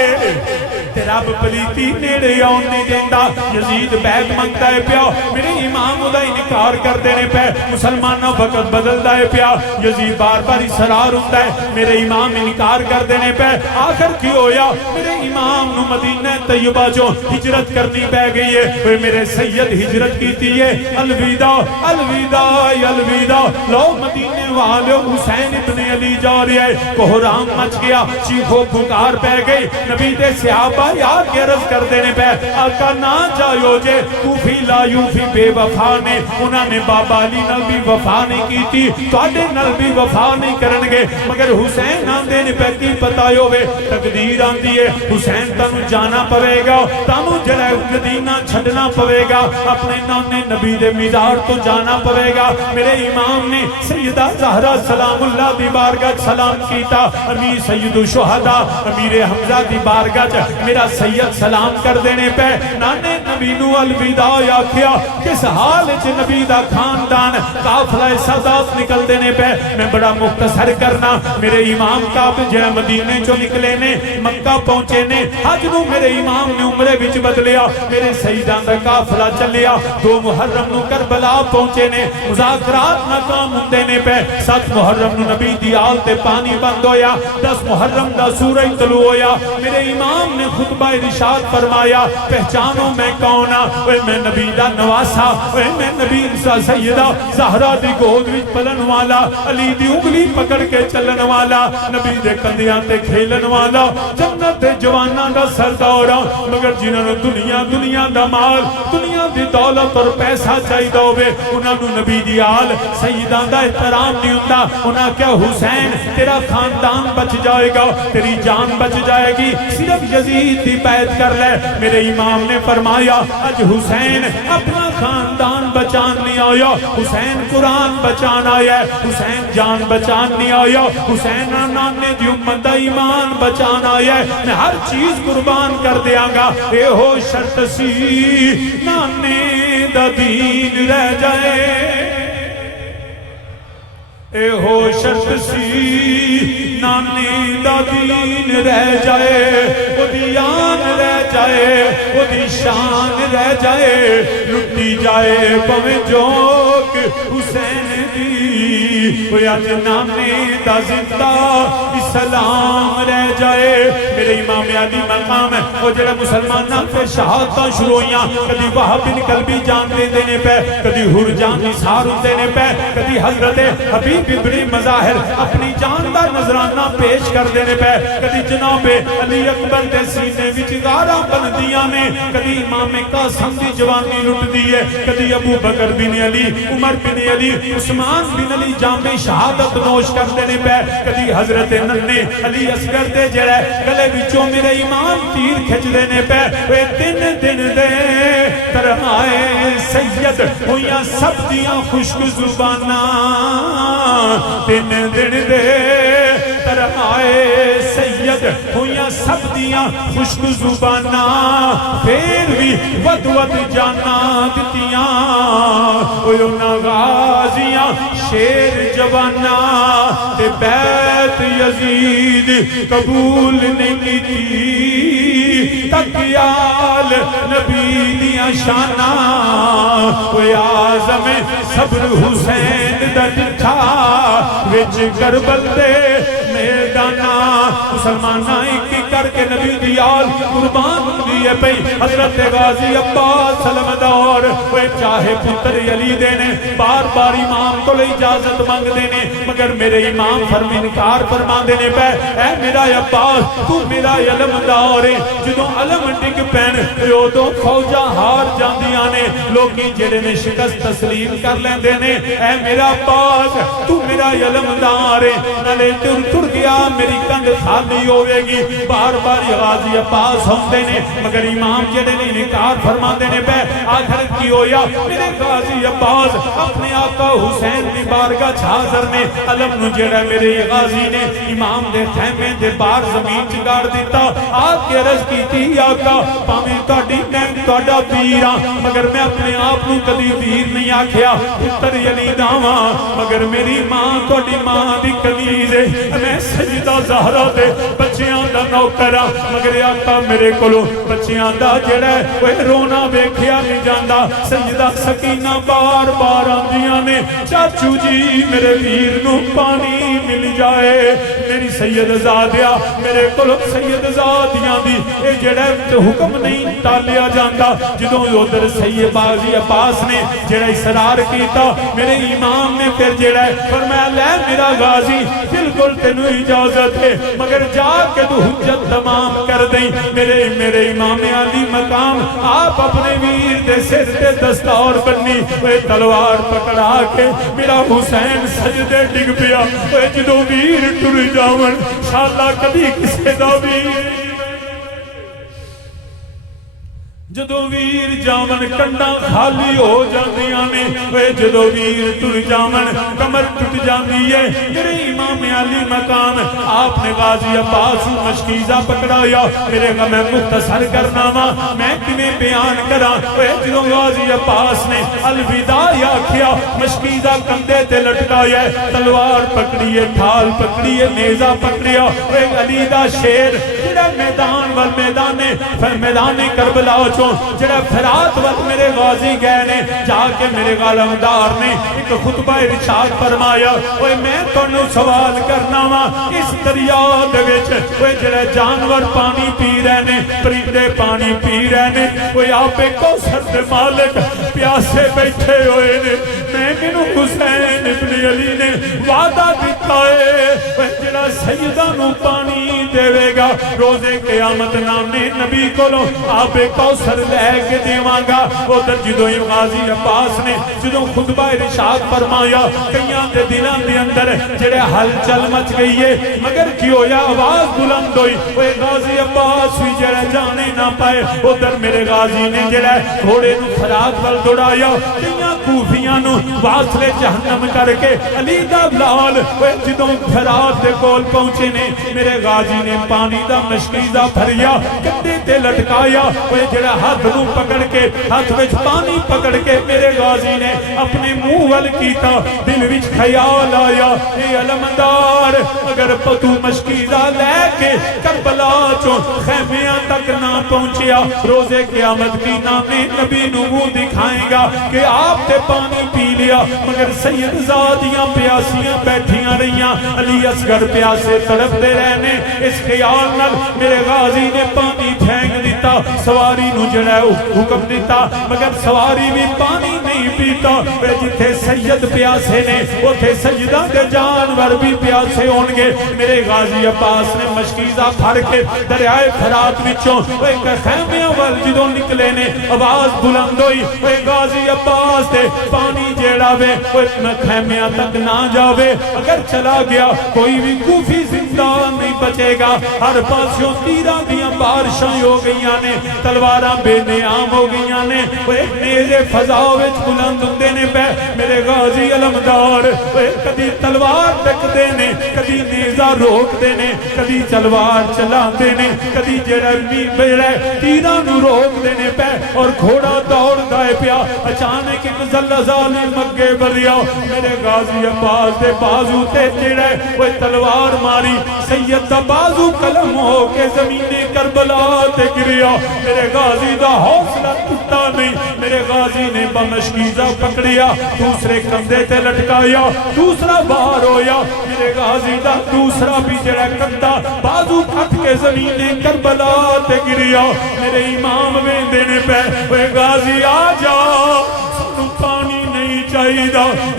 تے رب پلیتی نیڑے آن نہیں دیندا یزید بیعت منگدا ہے پیا میرے امام دا انکار کر دینے پہ مسلمانوں وقت بدلدا ہے پیا یزید بار بار اصرار ہوندا ہے میرے امام انکار کر دینے پہ آخر کی ہویا میرے امام نو مدینہ طیبہ جو ہجرت کرنی پہ گئی ہے وہ میرے سید ہجرت کیتی ہے الوداع الوداع الوداع لو مدینے والے حسین ابن علی جا رہے ہیں کوہرام مچ گیا چیخو پکار پہ گئی نبی دے صحابہ یاد کے عرض کر دینے پہ آقا نہ جائیو جے کوفی لا یوفی بے وفا نے انہاں نے بابا علی نال بھی وفا نہیں کی تھی تواڈے نال بھی وفا نہیں کرنگے مگر حسین نام دینے پہ کی پتہ ہوے تقدیر آندی ہے حسین تانوں جانا پوے گا تانوں جڑا مدینہ چھڈنا پوے گا اپنے نانے نبی دے مزار تو جانا پوے گا میرے امام نے سیدہ زہرا سلام اللہ دی بارگاہ سلام کیتا امیر سید الشہداء امیر حمزہ دی بارگاہ میرا سید سلام کر دینے پہ نانے نبی نو الوداع آکھیا کس حال چ نبی دا خاندان قافلہ سادات نکل دینے پہ میں بڑا مختصر کرنا میرے امام کعب جڑا مدینے چوں نکلے نے مکہ پہنچے نے حج نو میرے امام نے عمرے وچ بدلیا میرے سیداں دا قافلہ چلیا 2 محرم نو کربلا پہنچے نے مذاکرات ناکام ہوندے نے پہ 7 محرم نو نبی دی آل تے پانی بند ہویا 10 محرم دا سورج طلوع ہویا میرے امام نے خطبہ ارشاد فرمایا پہچانو میں کون ہاں اوے میں نبی دا نواسا اوے میں نبی سیدہ زہرا دی گود وچ پلن والا علی دی انگلی پکڑ کے چلن والا نبی دے کندیاں تے کھیلن والا جنت دے جواناں دا سردار مگر جنہاں نوں دنیا دا مال دنیا دی دولت اور پیسہ چاہیدا ہوے انہاں نوں نبی دی آل سیداں دا احترام نہیں ہوندا انہاں کیا حسین تیرا خاندان بچ جائے گا تیری جان بچ جائے گی صرف یزید دی بیعت کر لے میرے امام نے فرمایا اج حسین اپنا خاندان بچان نہیں آیا حسین قرآن بچان آیا حسین جان بچان نہیں آیا حسین نانے دی امت دا ایمان بچان آیا میں ہر چیز قربان کر دیاں گا اے ہو شرط سی نانے دا دین رہ جائے اے ہو شرط سی نانے دا دین رہ جائے وہ دی آن رہ جائے وہ دی شان رہ جائے لٹی جائے پویں جوک حسین دی وہ آج نانے دا زندہ اسلام رہ جائے میرے امام علی مقام ہے وہ جڑا مسلمانہ پہ شہادتاں شروع ہویاں کدی وہب بن قلبی جان دے دینے پہ کدی حر جان نثار دینے پہ کدی حضرت حبیب ابن مظاہر اپنی جان دا نظرانہ پیش کر دینے پہ کدی جناب علی اکبر دے سینے وچ غارہ بندیاں نے کدی امام قاسم دی جوانی لٹ دی ہے کدی ابو بکر بن علی عمر بن علی عثمان بن علی جامع شہادت نوش کر دینے پہ کدی حضرت ننے علی اصغر دے جڑے گلے وچوں میرے امام تیر کھچ دینے پہ وہ دن دے ترہائے سید ہویاں سب دیاں خشک زباناں دن دے ترہائے سید ہویاں سب دیاں خشک زباناں پھر بھی ود جانا دتیاں اونا غازیاں شیر جوانا تے بیت یزید قبول نہیں کی تکیال نبی دیاں شانہ کوئی آزم صبر حسین دا ڈٹھا وچ کربل دے میدانہ مسلمانہ ایک کر کے نبی دی آل قربان دیے پئی حضرت غازی عباس علمدار وہ چاہے پتر علی دینے بار بار امام تو لے اجازت مانگ دینے مگر میرے امام فرمی انکار فرما دینے پہ اے میرا عباس تو میرا علمدار ہے جدوں علم ڈگ پین تو فوجاں ہار جاندیاں نے لوگی جڑے نے شکست تسلیم کر لیندے نے اے میرا عباس تو میرا علمدار ہے نلے تر گیا میری کند خالی ہوئے گی بار بار غازی عباس ہوندے نے مگر امام جڑے نے انکار فرما دینے پہ آخر کی ہویا میرے غازی عباس اپنے آقا حسین دی بارگاہ حاضر نے علم نو جڑا میرے غازی نے امام دے خیمے دے بار زمین چگاڑ دیتا آگ کے عرض کی تھی آقا پامی تاڑی میں تاڑا ویراں مگر میں اپنے آپ نو کدی ویر نہیں آکھیا پتر علی داواں مگر میری ماں تاڑی ماں دی کنیز ہے میں سجدہ زہرہ دے بچیاں دا نوکرہ مگر آقا میرے کلو بچیاں دا جڑا ہے وہ رونا بیکھیا نہیں جاندہ سجدہ سکینہ بار بار آندیاں نے چاچو جی میرے ویر نو پانی مل جائے میری سید زادیہ میرے کلو سید زادیاں دی اے جڑا حکم نہیں ٹالیا جاندہ جدوں ادھر سید غازی عباس نے جڑا اصرار کیتا میرے امام نے پھر جڑا ہے فرمایا لے میرا غازی بالکل تینو اجازت ہے مگر جا کے تو حجت تمام کر دیں میرے امام علی مقام آپ اپنے ویر دے سر دے دستار بنی وہ تلوار پکڑا کے میرا حسین سجدے ڈگ پیا وہ جدو ویر ٹر جاون شاءاللہ کبھی کسے دا ویر جدو ویر جامن کنڈا خالی ہو جاندیاں نے وے جدو ویر ٹر جامن کمر ٹٹ جاندی ہے میرے امام علی مقام آپ نے غازی عباس مشکیزہ پکڑایا میرے غم مختصر کرنا میں کمیں بیان کرا وے جدو غازی عباس نے الوداع یا کیا مشکیزہ کندے تے لٹکایا تلوار پکڑیے ڈھال پکڑیے نیزہ پکڑیا وے علی دا شیر جڑا میدان میدان کربلا جڑا فرات وقت میرے غازی گئے نے جا کے میرے غالمدار نے ایک خطبہ ارشاد فرمایا اوے میں تانوں سوال کرنا وا اس دریا دے وچ اوے جڑے جانور پانی پی رہے نے پرندے پانی پی رہے نے اوے آپ کوثر دے مالک پیاسے بیٹھے ہوئے نے میں مینوں حسین ابن علی نے وعدہ دیتا ہے اوے جڑا سیدہ نو پانی دے گا روزے قیامت نامے نبی کولوں آپ کوثر لے کے دیوانگا ادھر جدو غازی عباس نے جدو خطبہ ارشاد فرمایا کئیاں دے دلان دے اندر جڑے حل چل مچ گئی ہے مگر کیوں یا آواز بلند ہوئی وہ غازی عباس ہوئی جڑے جانے نہ پائے ادھر میرے غازی نے جڑے گھوڑے نو فرات وال دوڑایا کئیاں کوفیاں نو واصل جہنم کر کے علی دا لال وہ جدو فرات دے کول پہنچے نے میرے غازی نے پانی دا مشکیزہ بھریا کندے تے لٹکایا وہ جڑا ہاتھ نو پکڑ کے ہاتھ وچ پانی پکڑ کے میرے غازی نے اپنے منہ ول کیتا دل وچ خیال آیا اے علمدار اگر تو مشکیزہ لے کے کربلا چوں خیمیاں تک نہ پہنچیا روزے قیامت کی نامی نبی نو منہ دکھائیں گا کہ آپ تے پانی پی لیا مگر سید زادیاں پیاسیاں بیٹھیاں رہیاں علی اصغر پیاسے تڑپتے رہنے اس خیال نال میرے غازی نے پانی پھینک دیتا سواری نو جڑا حکم دیتا مگر سواری بھی پانی نہیں پیتا جتھے سید پیاسے نے اتھے سجدہ دے جانور بھی پیاسے ہونگے میرے غازی عباس نے مشکیزہ پھر کے دریائے فرات وچوں ایک خیمیاں وال جدوں نکلے نے آواز بلند ہوئی غازی عباس دے پانی جیڑا وے خیمیاں تک نہ جاوے اگر چلا گیا کوئی بھی کوفی زندہ نہیں بچے گا ہر پاسوں تیرہ دیاں بارشاں ہو گئیاں نے تلواراں بے نیام ہو گئیاں نے وہ ایک نیزے فضاوچ بلند ہوندے نے پہ میرے غازی علمدار وہ کدی تلوار ٹک دے نے کدی نیزہ روک دے نے کدی تلوار چلا دے نے کدی جڑا بیڑے تیرہ نو روک دے نے پہ اور گھوڑا دوڑ دائے پیا اچانک ایک زلزال مگے بریا میرے غازی عباس دے بازو تے جڑے وہ تلوار ماری سید دا بازو قلم ہو کے زمینے کا کربلا تے گریا میرے غازی دا حوصلہ ٹوٹا نہیں میرے غازی نے بمشکیزہ پکڑیا دوسرے کندھے تے لٹکایا دوسرا باہر ہویا میرے غازی دا دوسرا بھی جڑا کندھا بازو کٹ کے زمین کربلا تے گریا میرے امام ویندے نے پہ اے غازی آ جا سانو پانی نہیں چاہیے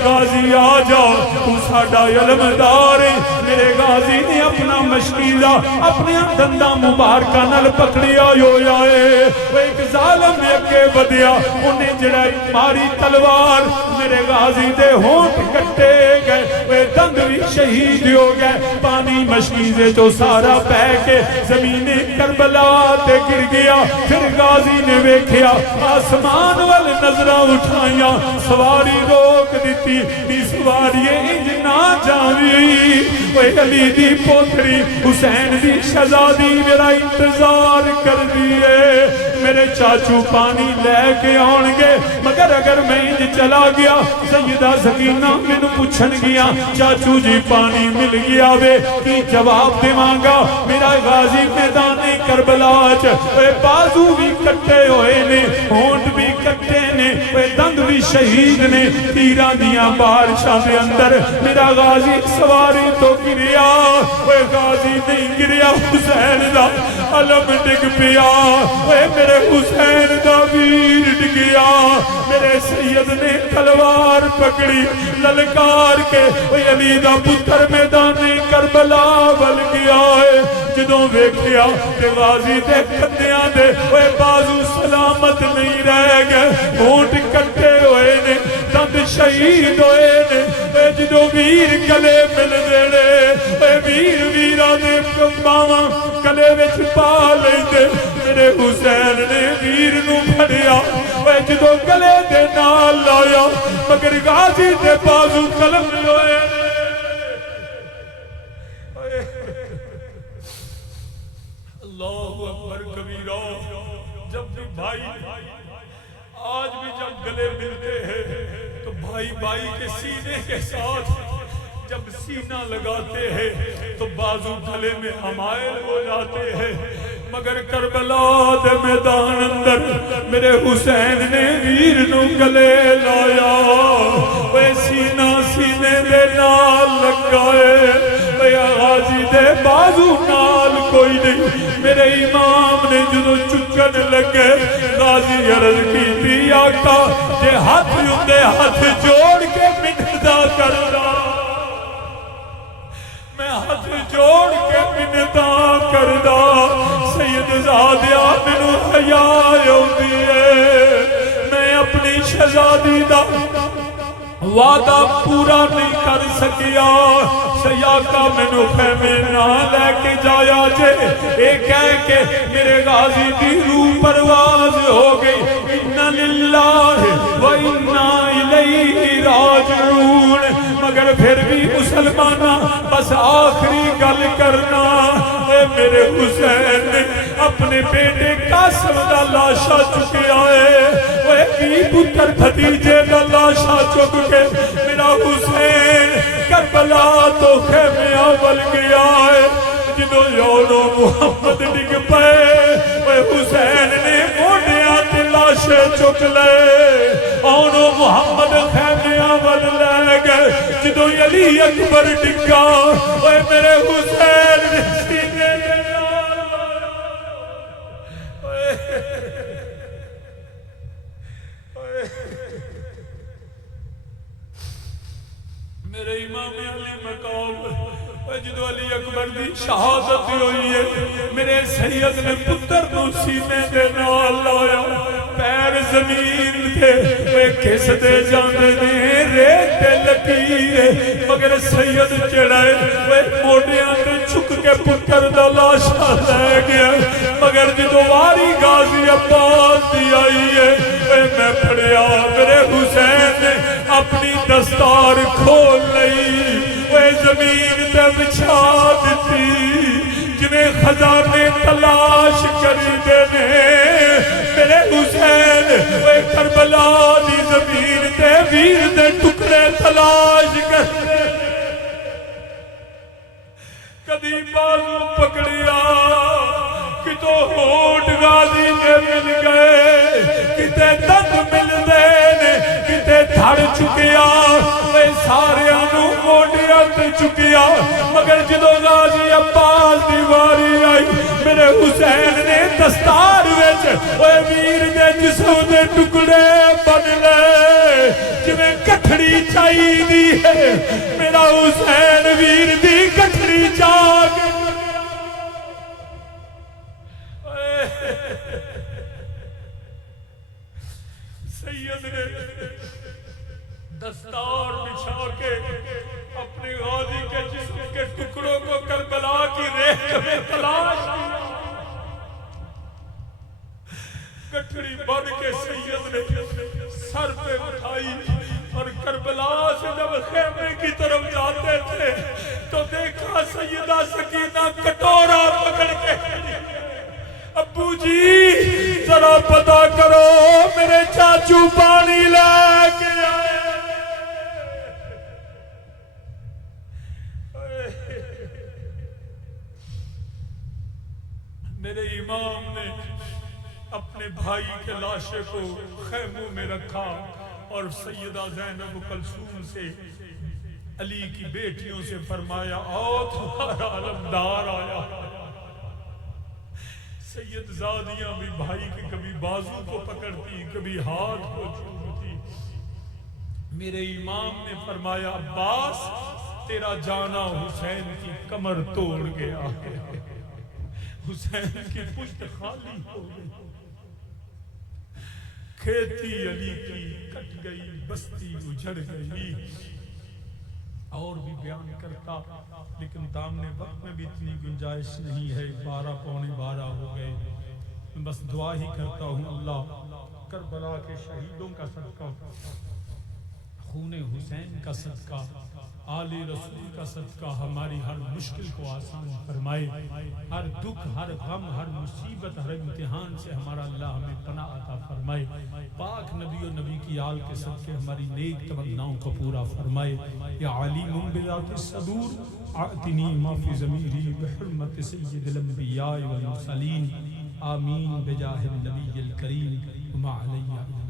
غازی آ جا تو ساڈا علمدار ہے میرے غازی نے اپنا مشکیزہ اپنے دنداں مبارکہ نال پکڑیا ہویا ہے وہ ایک ظالم نے اگے ودیا انہیں جڑا ماری تلوار میرے غازی دے ہونٹ کٹے گئے وہ دند بھی شہید ہو گئے پانی مشکیزے تو سارا بہ کے زمین کربلا تے گر گیا پھر غازی نے ویکھیا آسمان وال نظرہ اٹھائیاں سواری روک دیتی دی سواری انج نہ جاوی وہ علی دی پوتری حسین دی شہزادی میرا انتظار کر دیئے میرے چاچو پانی لے کے آن گے مگر اگر میں انج چلا گیا سیدہ سکینہ میں نو پوچھن گیا چاچو جی پانی مل گیا وے کی جواب دیوانگا میرا غازی میدان کربلا اے بازو بھی کٹے ہوئے نے ہونٹ بھی کٹے نے اے دند بھی شہید نے تیرہ دیاں بارشاہ دے اندر میرا غازی سواری تو گریا اے غازی نہیں گریا حسین دا علم ڈگ پیا اے میرے حسین دا ویر ڈگیا میرے سید نے تلوار پکڑی للکار کے اے علی دا پتر میدان کربلا بل گیا ہے جدوں ویکھیا کہ غازی دے کندیاں دے اے بازو سلامت نہیں رہ گئے ہونٹ کٹے ہوئے نے دند شہید ہوئے نے اے جدوں ویر گلے مل دینے اے ویر ویرہ دے باواں گلے وچ پا لیندے میرے حسین نے ویر نو پھڑیا اے جدوں گلے دے نال لایا مگر غازی دے بازو قلم ہوئے اللہ اکبر کبیرہ جب بھی بھائی آج بھی جب گلے ملتے ہیں تو بھائی بھائی کے سینے کے ساتھ جب سینہ لگاتے ہیں تو بازو گلے میں حمائل ہو جاتے ہیں مگر کربلا دے میدان اندر میرے حسین نے ویر نو گلے لایا وہ سینہ سینے دے نال لگائے یا غازی دے بازو نال کوئی نہیں میرے امام نے جدو چکن لگے غازی عرض کی تھی آقا جے ہاتھ یوندے ہاتھ جوڑ کے منتہ کرنا میں ہاتھ جوڑ کے منتہ کرنا سید زادیہ منو حیاء ہوتی ہے میں اپنی شہزادی دا وعدہ پورا نہیں کر سکیا سیاقہ میں نو خیمے نہ لے کے جایا جے ایک ہے کہ میرے غازی کی روح پرواز ہو گئی اِنَّا لِلَّهِ وَإِنَّا إِلَيْهِ راجعون مگر پھر بھی مسلمانہ بس آخری گل کرنا اے میرے حسین نے اپنے بیٹے قاسم دا لاشا چکے آئے وہ بھی پتر بھتیجے دا لاشا چک کے میرا حسین کربلا تو خیمے اول گیا ہے جدو یونو محمد ڈگ پائے وہ حسین نے موڑیاں تے لاشے چک لے اونو محمد خیمے اول لے گئے جدو علی اکبر ڈگا وہ میرے حسین نے سینے دے میرے امام علی مقام جدو علی اکبر دی شہادت ہوئی ہے میرے سید نے پتر نو سینے دے نال لایا پیر زمین تھے وہ کس دے جاندے نے ریت لکیرے مگر سید چڑھائے وہ موڑیاں تے چھک کے پتر دا لاشا لے گیا مگر جدو واری غازی عباس دی آئی ہے میں پڑھیا میرے حسین نے اپنی دستار کھول لئی وہ زمین تے بچھا دیتی جنہیں خزانے تلاش کری دینے میرے حسین وہ کربلا دی زمین تے ویر دے ٹکڑے تلاش کرنے کدی بازو پکڑیا کتو نہیں گئے کتے دند ملدے نے کتے دھڑ چکیا اے سارے نو موڈیاں تے چکیا مگر جدو غازی عباس دی واری آئی میرے حسین نے دستار وچ اے ویر دے جسم دے ٹکڑے بن لے جویں کٹھڑی چائی دی ہے میرا حسین ویر دی کٹھڑی چاک سید نے دستار بچھا کے اپنے غازی کے جسم کے ٹکڑوں کو کربلا کی ریت میں تلاش کیا کٹھڑی بن کے سید نے سر پہ اٹھائی اور کربلا سے جب خیمے کی طرف جاتے تھے تو دیکھا سیدہ سکینہ کٹورا پکڑ کے ابو جی ذرا پتا کرو میرے چاچو پانی لے کے آئے میرے امام نے اپنے بھائی کے لاشے کو خیموں میں رکھا اور سیدہ زینب کلثوم سے علی کی بیٹیوں سے فرمایا آؤ تمہارا علمدار آیا سید زادیاں بھی بھائی کے کبھی بازو کو پکڑتی کبھی ہاتھ کو چومتی میرے امام نے فرمایا عباس تیرا جانا حسین کی کمر توڑ گیا حسین کی پشت خالی ہو گئی کھیتی علی کی کٹ گئی بستی اجڑ گئی اور بھی بیان کرتا لیکن دامنے وقت میں بھی اتنی گنجائش نہیں ہے 12 پونے 12 ہو گئے میں بس دعا ہی کرتا ہوں اللہ کربلا کے شہیدوں کا صدقہ خون حسین کا صدقہ آل رسول کا صدقہ ہماری ہر مشکل کو آسان فرمائے ہر دکھ ہر غم ہر مصیبت ہر امتحان سے ہمارا اللہ ہمیں پناہ عطا فرمائے پاک نبی و نبی کی آل کے صدقے ہماری نیک تمناؤں کو پورا فرمائے یا علیم بذات الصدور اعطنی ما فی ضمیری بحرمت سید الانبیاء والمرسلین آمین بجاہ النبی الکریم وما علیہ